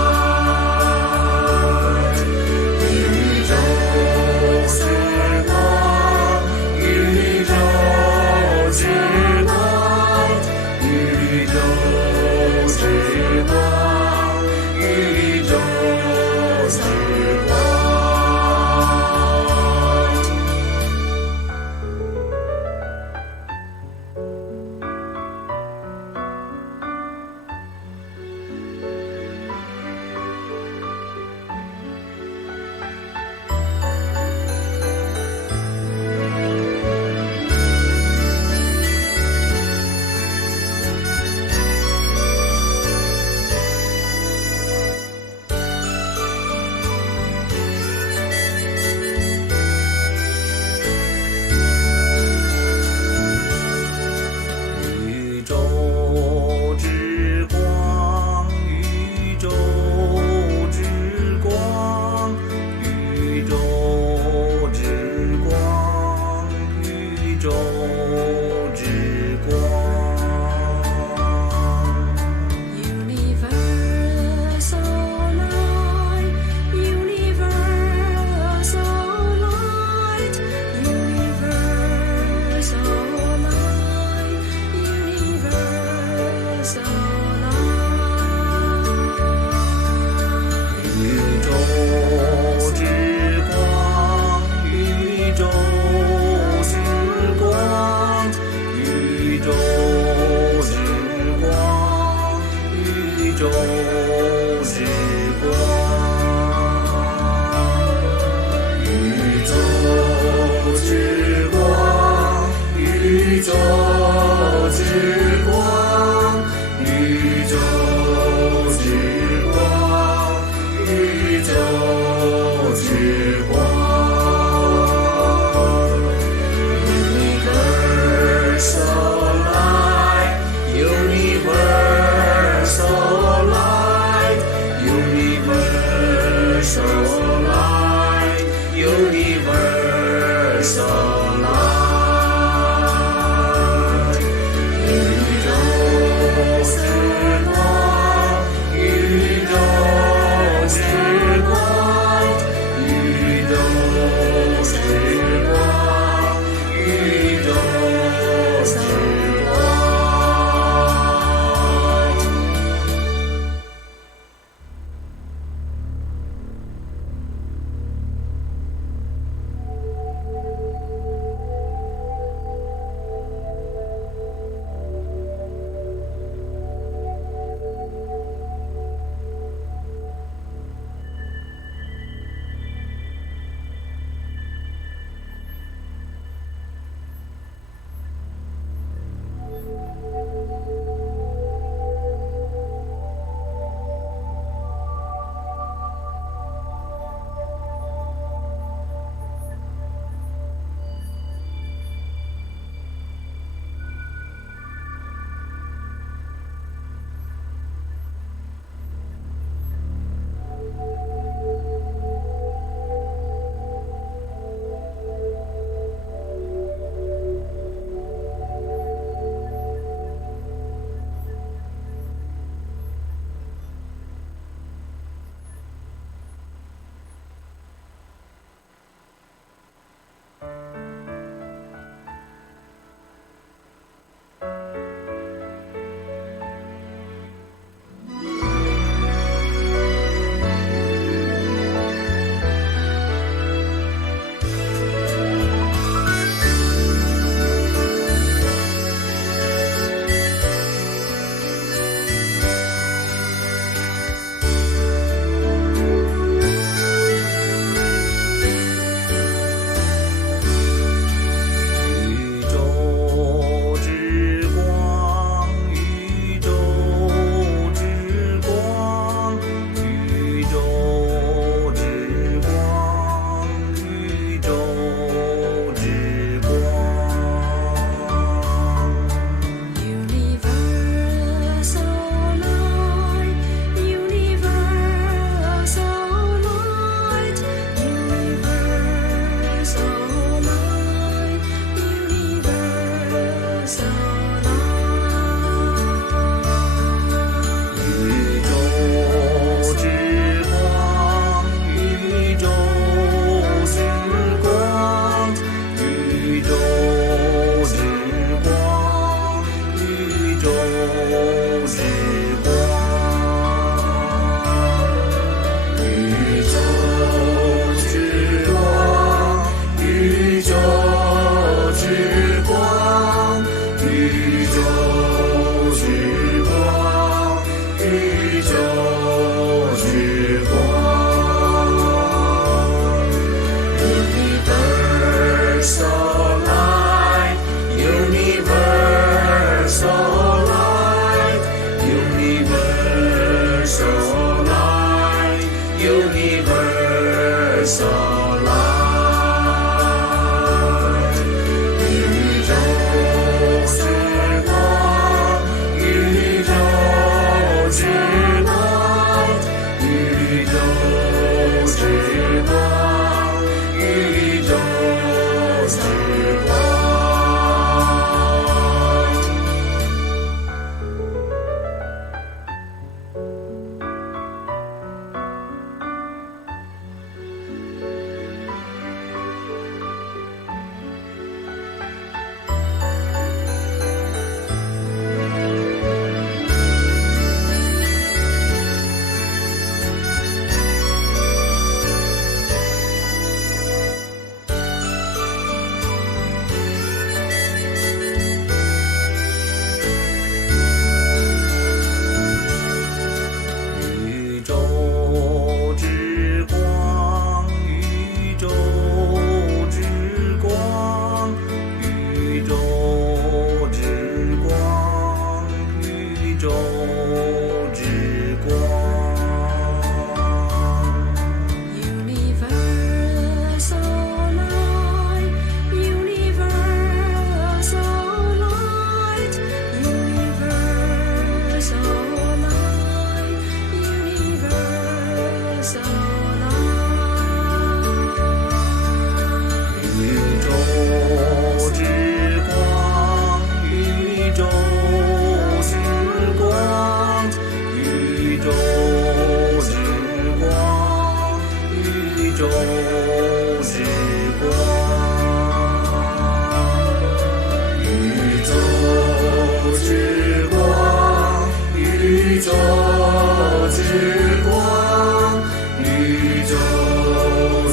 之光，宇宙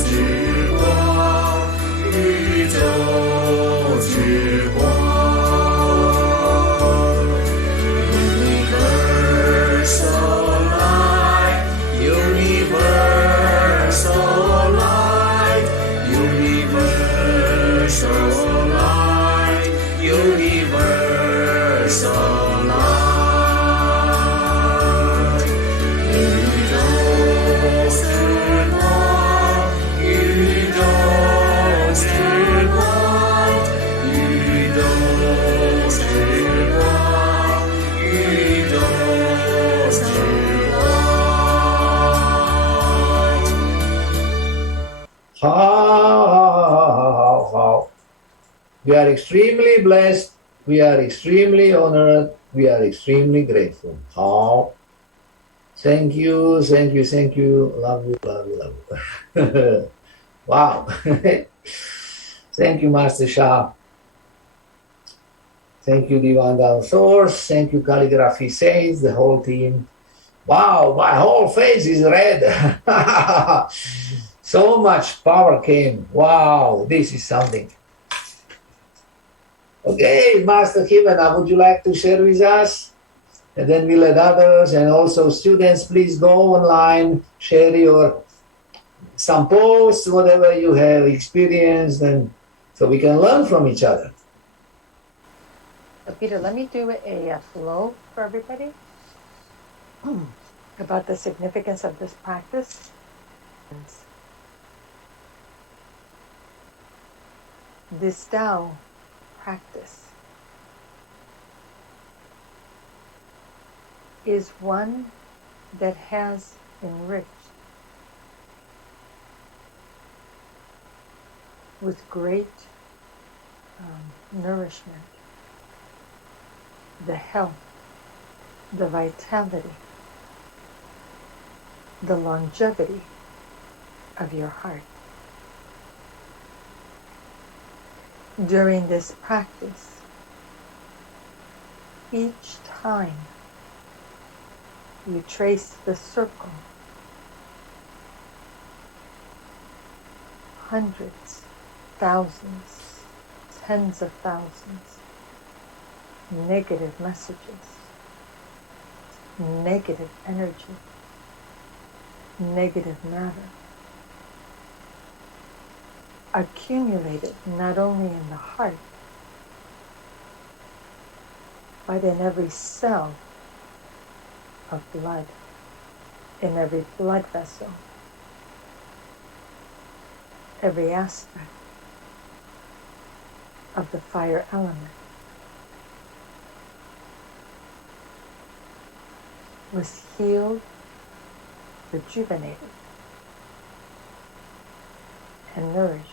之光，宇宙之光。Universal light, universal light, universal light, universal light. 宇宙之光，宇宙之光，宇宙之光，宇宙之光。How. We are extremely blessed. We are extremely honored. We are extremely grateful. How. Thank you, thank you, thank you. Love you, love you, love you. Wow. Thank you, Master Shah. Thank you, Divan Down Source. Thank you, Calligraphy Saints, the whole team. Wow, my whole face is red. So much power came. Wow, this is something. Okay, Master Hivana, would you like to share with us? And then we let others and also students, please go online, share your some posts, whatever you have experienced, and so we can learn from each other. So Peter, let me do a flow for everybody about the significance of this practice. This Tao practice is one that has enriched with great nourishment the health, the vitality, the longevity of your heart. During this practice, each time you trace the circle, hundreds, thousands, tens of thousands, negative messages, negative energy, negative matter, accumulated not only in the heart, but in every cell of blood, in every blood vessel, every aspect of the fire element was healed, rejuvenated, and nourished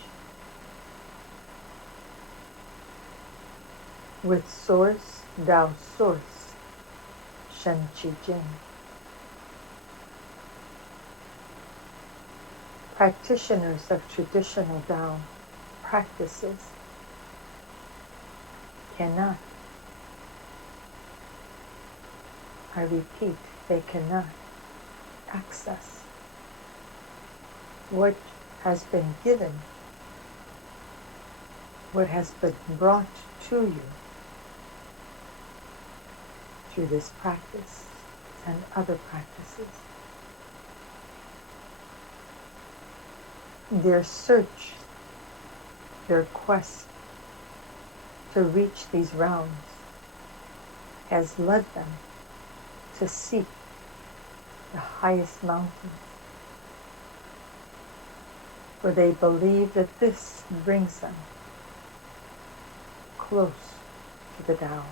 with Source, Tao Source, Shen Qi Jing. Practitioners of traditional Tao practices cannot, I repeat, they cannot access what has been given, what has been brought to you through this practice and other practices. Their search, their quest to reach these realms has led them to seek the highest mountain, for they believe that this brings them close to the Tao.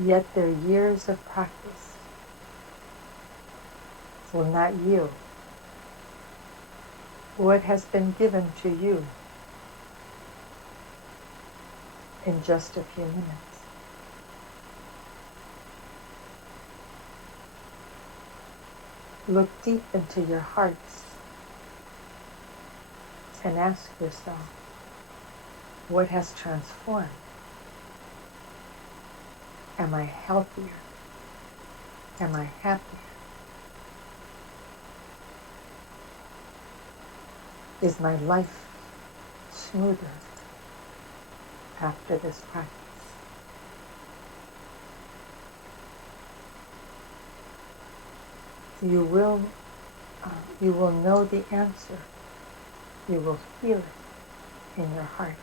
Yet their years of practice will not yield what has been given to you in just a few minutes. Look deep into your hearts and ask yourself, what has transformed? Am I healthier? Am I happier? Is my life smoother after this practice? You will know the answer. You will feel it in your heart.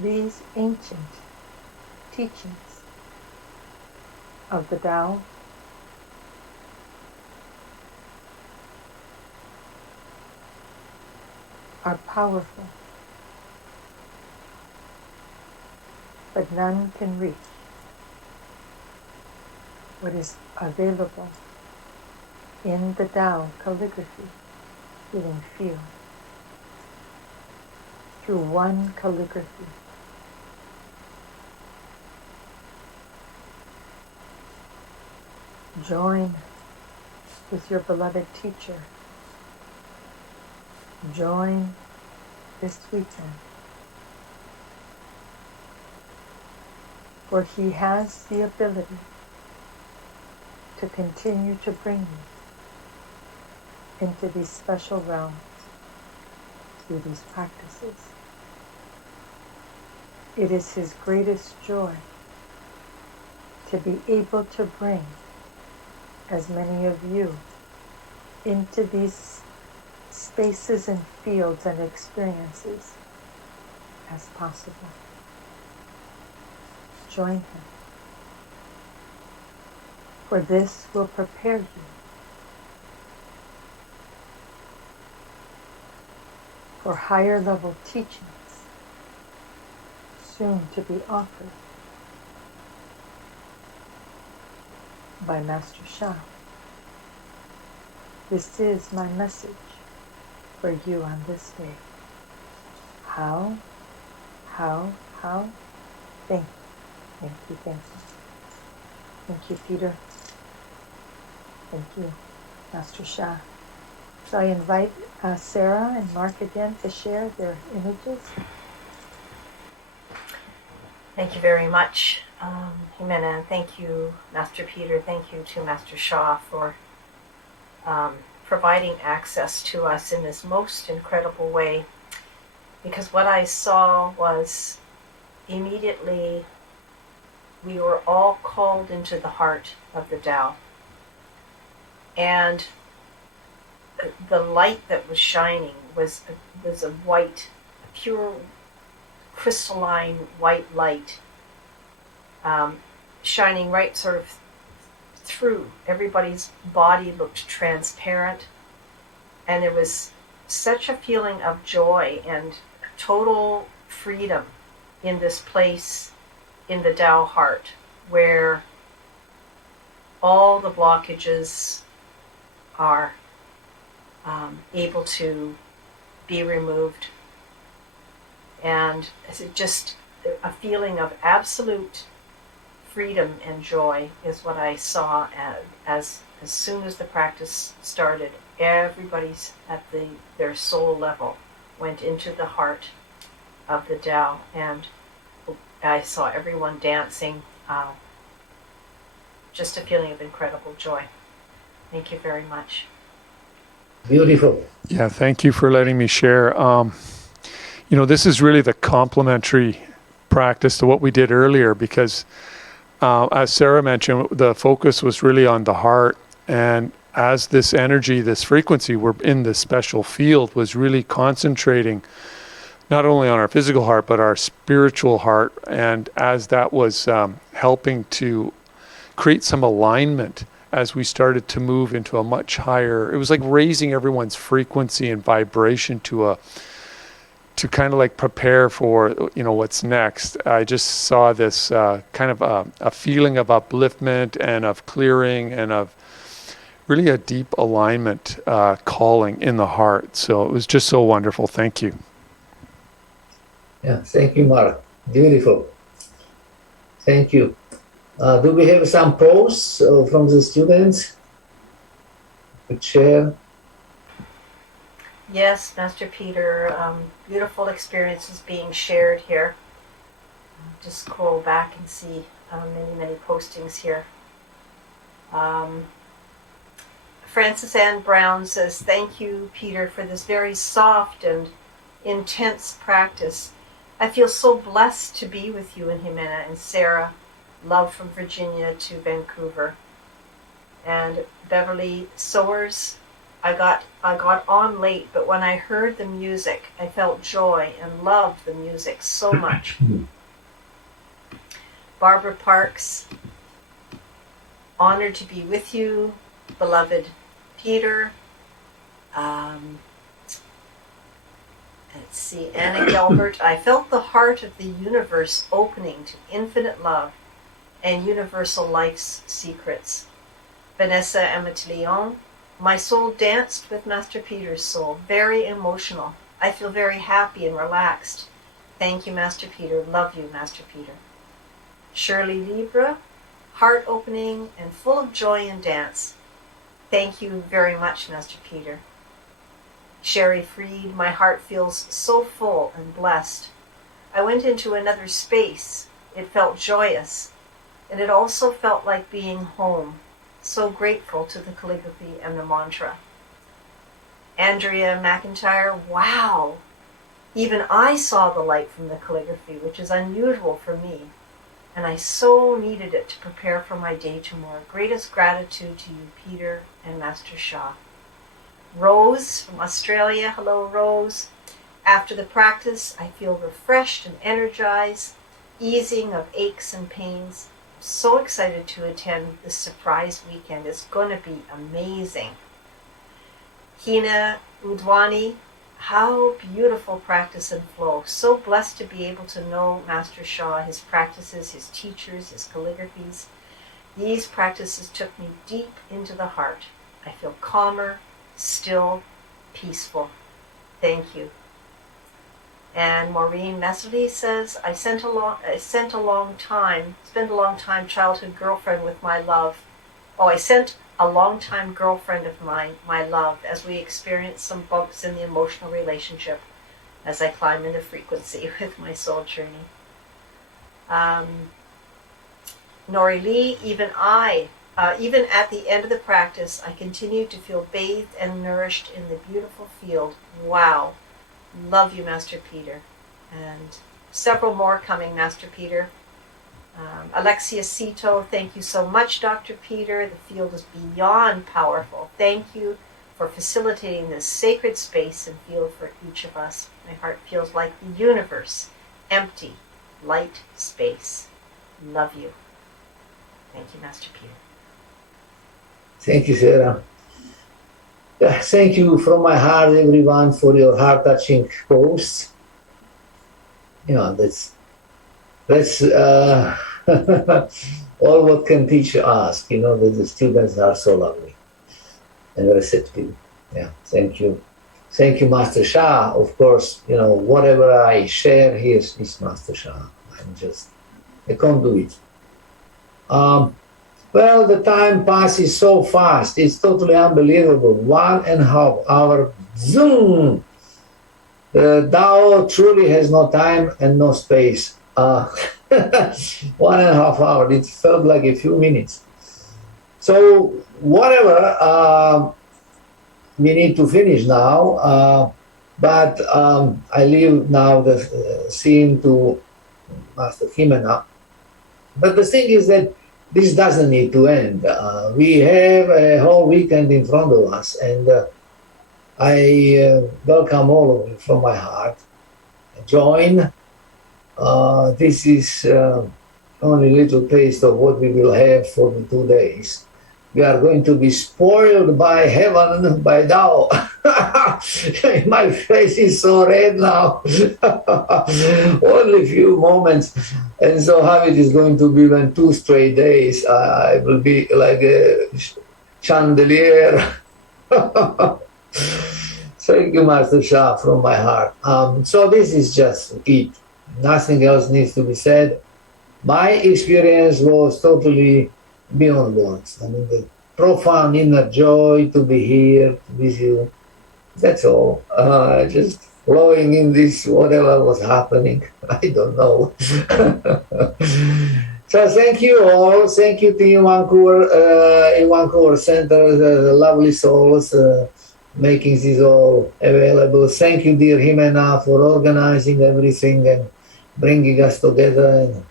These ancient teachings of the Tao are powerful, but none can reach what is available in the Tao calligraphy, healing field, through one calligraphy. Join with your beloved teacher. Join this weekend, for he has the ability to continue to bring you into these special realms through these practices. It is his greatest joy to be able to bring as many of you into these spaces and fields and experiences as possible. Join him, for this will prepare you for higher level teachings soon to be offered by Master Sha. This is my message for you on this day. How? Thank you. Thank you, Peter. Thank you, Master Sha. So I invite Sarah and Mark again to share their images. Thank you very much, Jimena, and thank you, Master Peter. Thank you to Master Sha for providing access to us in this most incredible way. Because what I saw was immediately we were all called into the heart of the Tao. And the light that was shining was a white, pure, crystalline white light, shining right sort of through. Everybody's body looked transparent, and there was such a feeling of joy and total freedom in this place in the Tao heart, where all the blockages are able to be removed. And it's just a feeling of absolute freedom and joy is what I saw as soon as the practice started. Everybody's at their soul level went into the heart of the Tao, and I saw everyone dancing. Just a feeling of incredible joy. Thank you very much. Beautiful. Yeah, thank you for letting me share. This is really the complementary practice to what we did earlier, because as Sarah mentioned, the focus was really on the heart, and as this energy, this frequency, we're in this special field, was really concentrating not only on our physical heart, but our spiritual heart. And as that was helping to create some alignment, as we started to move into a much higher, it was like raising everyone's frequency and vibration to kind of like prepare for, what's next. I just saw this kind of a feeling of upliftment and of clearing and of really a deep alignment calling in the heart. So it was just so wonderful. Thank you. Yeah, thank you, Mark. Beautiful. Thank you. Do we have some posts from the students to share? Yes, Master Peter, beautiful experiences being shared here. Just scroll back and see many postings here. Frances Ann Brown says, "Thank you, Peter, for this very soft and intense practice. I feel so blessed to be with you and Jimena and Sarah. Love from Virginia to Vancouver." And Beverly Sowers, I got on late, but when I heard the music, I felt joy and loved the music so much. Barbara Parks, honored to be with you, beloved Peter. Let's see, Anna Gilbert, I felt the heart of the universe opening to infinite love and universal life's secrets. Vanessa Amatillon, my soul danced with Master Peter's soul, very emotional. I feel very happy and relaxed. Thank you, Master Peter. Love you, Master Peter. Shirley Libra, heart opening and full of joy and dance. Thank you very much, Master Peter. Sherry Freed, my heart feels so full and blessed. I went into another space. It felt joyous, and it also felt like being home. So grateful to the calligraphy and the mantra. Andrea McIntyre, wow! Even I saw the light from the calligraphy, which is unusual for me, and I so needed it to prepare for my day tomorrow. Greatest gratitude to you, Peter and Master Shah. Rose from Australia, hello Rose. After the practice, I feel refreshed and energized, easing of aches and pains. So excited to attend this surprise weekend. It's going to be amazing. Hina Udwani, how beautiful practice and flow. So blessed to be able to know Master Shah, his practices, his teachers, his calligraphies. These practices took me deep into the heart. I feel calmer, still, peaceful. Thank you. And Maureen Messerly says, I spent a long time childhood girlfriend with my love. I sent a long-time girlfriend of mine my love as we experienced some bumps in the emotional relationship as I climb into frequency with my soul journey. Nori Lee, even at the end of the practice, I continued to feel bathed and nourished in the beautiful field. Wow. Love you, Master Peter. And several more coming, Master Peter. Alexia Cito, thank you so much, Dr. Peter. The field is beyond powerful. Thank you for facilitating this sacred space and field for each of us. My heart feels like the universe, empty, light space. Love you. Thank you, Master Peter. Thank you, Sarah. Thank you from my heart, everyone, for your heart-touching posts. That's all what can teach us. That the students are so lovely and receptive. Yeah, thank you. Thank you, Master Shah. Of course, whatever I share here is Master Shah. I can't do it. Well, the time passes so fast. It's totally unbelievable. 1.5 hours. Zoom! The Tao truly has no time and no space. 1.5 hours. It felt like a few minutes. So, whatever, we need to finish now. But I leave now the scene to Master Jimena. But the thing is that this doesn't need to end. We have a whole weekend in front of us, and I welcome all of you from my heart. Join. This is only a little taste of what we will have for the 2 days. We are going to be spoiled by heaven, by Tao. My face is so red now. Only a few moments. And so how it is going to be when 2 straight days, I will be like a chandelier. Thank you, Master Shah, from my heart. So this is just it. Nothing else needs to be said. My experience was totally beyond words. I mean, the profound inner joy to be here with you, That's all. Just flowing in this, whatever was happening. I don't know. So thank you all. Thank you to in Vancouver Center, the lovely souls making this all available. Thank you, dear Jimena, for organizing everything and bringing us together and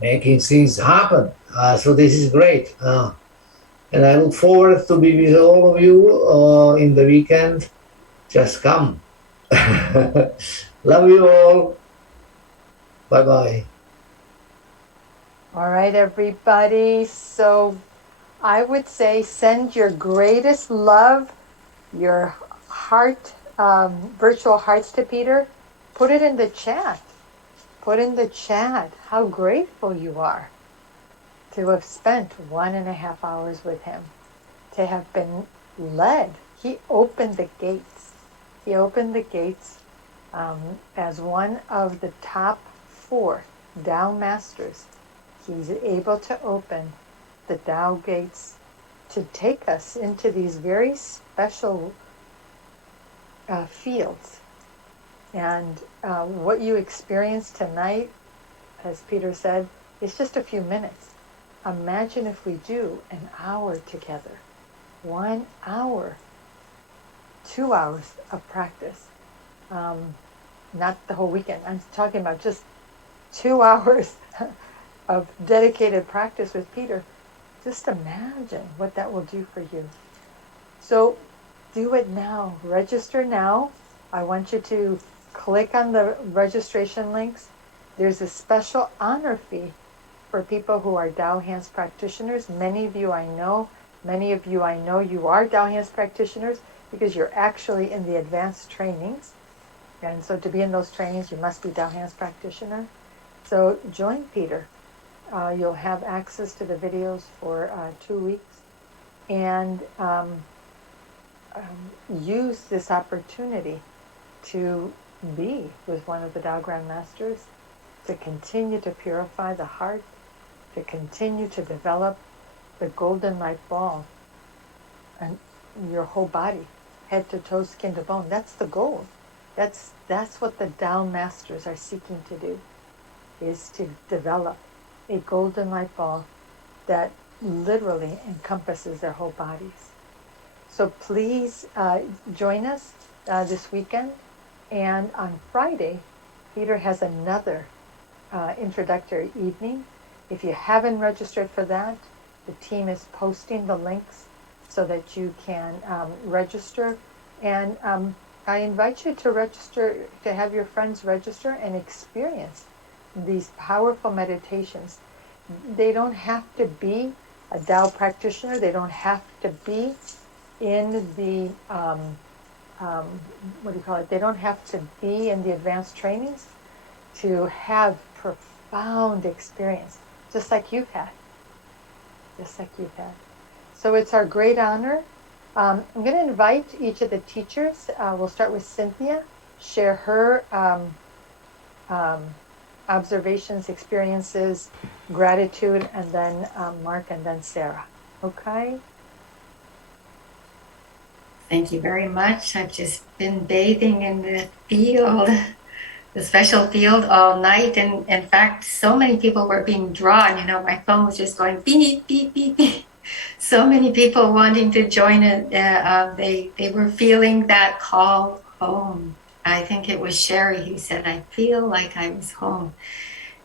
making things happen. So this is great. And I look forward to be with all of you in the weekend. Just come. Love you all. Bye bye. All right, everybody. So I would say send your greatest love, your heart, virtual hearts to Peter. Put it in the chat. Put in the chat how grateful you are to have spent 1.5 hours with him, to have been led. He opened the gates. He opened the gates as one of the top 4 Tao masters. He's able to open the Tao gates to take us into these very special fields. And what you experienced tonight, as Peter said, is just a few minutes. Imagine if we do an hour together, 1 hour, 2 hours of practice. Not the whole weekend. I'm talking about just 2 hours of dedicated practice with Peter. Just imagine what that will do for you. So do it now. Register now. I want you to click on the registration links. There's a special honor fee for people who are Tao Hands practitioners. Many of you I know you are Tao Hands practitioners because you're actually in the advanced trainings. And so to be in those trainings, you must be Tao Hands practitioner. So join Peter. You'll have access to the videos for 2 weeks. And use this opportunity to be with one of the Tao Grand Masters, to continue to purify the heart, to continue to develop the golden light ball and your whole body, head to toe, skin to bone. That's the goal. That's what the Tao Masters are seeking to do, is to develop a golden light ball that literally encompasses their whole bodies. So please join us this weekend. And on Friday, Peter has another introductory evening. If you haven't registered for that, the team is posting the links so that you can register. And I invite you to register, to have your friends register and experience these powerful meditations. They don't have to be a Tao practitioner. They don't have to be in the, They don't have to be in the advanced trainings to have profound experience, just like you've had. So it's our great honor. I'm going to invite each of the teachers. We'll start with Cynthia, share her observations, experiences, gratitude, and then Mark, and then Sarah. Okay? Thank you very much. I've just been bathing in the field, the special field, all night. And in fact, so many people were being drawn. You know, my phone was just going beep, beep, beep, beep. So many people wanting to join it. They were feeling that call home. I think it was Sherry who said, I feel like I was home.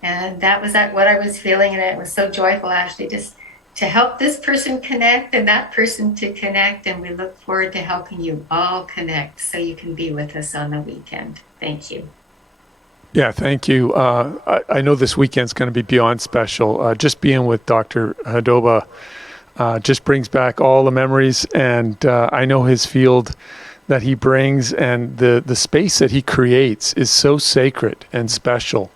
And that was what I was feeling. And it was so joyful, actually, just to help this person connect and that person to connect. And we look forward to helping you all connect so you can be with us on the weekend. Thank you. Yeah, thank you. I know this weekend's going to be beyond special. Just being with Dr. Hadoba just brings back all the memories, and I know his field that he brings and the space that he creates is so sacred and special.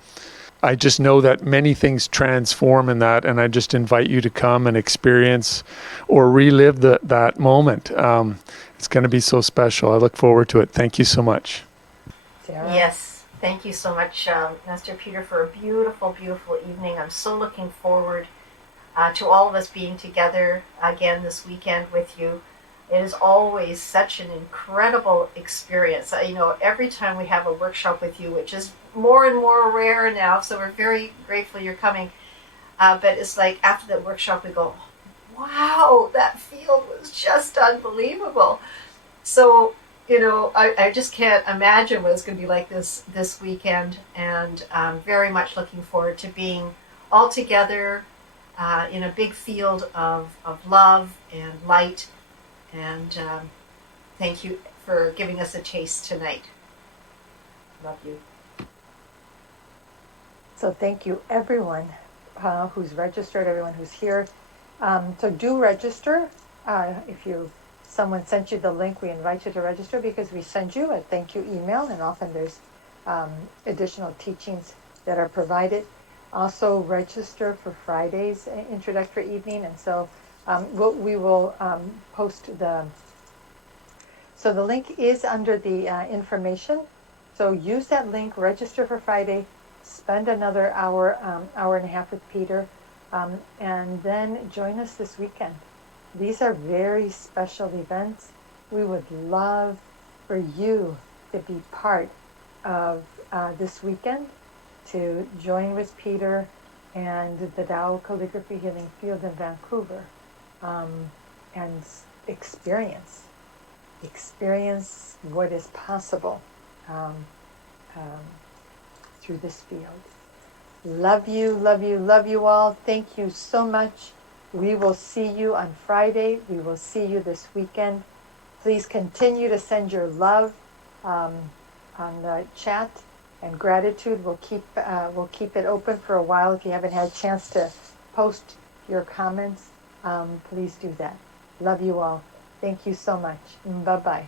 I just know that many things transform in that, and I just invite you to come and experience or relive that moment. It's going to be so special. I look forward to it. Thank you so much. Sarah? Yes, thank you so much, Master Peter, for a beautiful, beautiful evening. I'm so looking forward to all of us being together again this weekend with you. It is always such an incredible experience. Every time we have a workshop with you, which is more and more rare now, so we're very grateful you're coming. But it's like after the workshop, we go, wow, that field was just unbelievable. So, I just can't imagine what it's going to be like this weekend, and very much looking forward to being all together in a big field of love and light. And thank you for giving us a taste tonight. Love you. So thank you, everyone who's registered, everyone who's here. So do register. If someone sent you the link, we invite you to register because we send you a thank you email, and often there's additional teachings that are provided. Also register for Friday's introductory evening, and so we will post so the link is under the information. So use that link, register for Friday, spend another hour and a half with Peter, and then join us this weekend. These are very special events. We would love for you to be part of this weekend, to join with Peter and the Tao Calligraphy Healing Field in Vancouver, and experience what is possible through this field. Love you, love you, love you all. Thank you so much. We will see you on Friday. We will see you this weekend. Please continue to send your love on the chat, and gratitude. We'll keep it open for a while. If you haven't had a chance to post your comments, please do that. Love you all. Thank you so much. Bye-bye.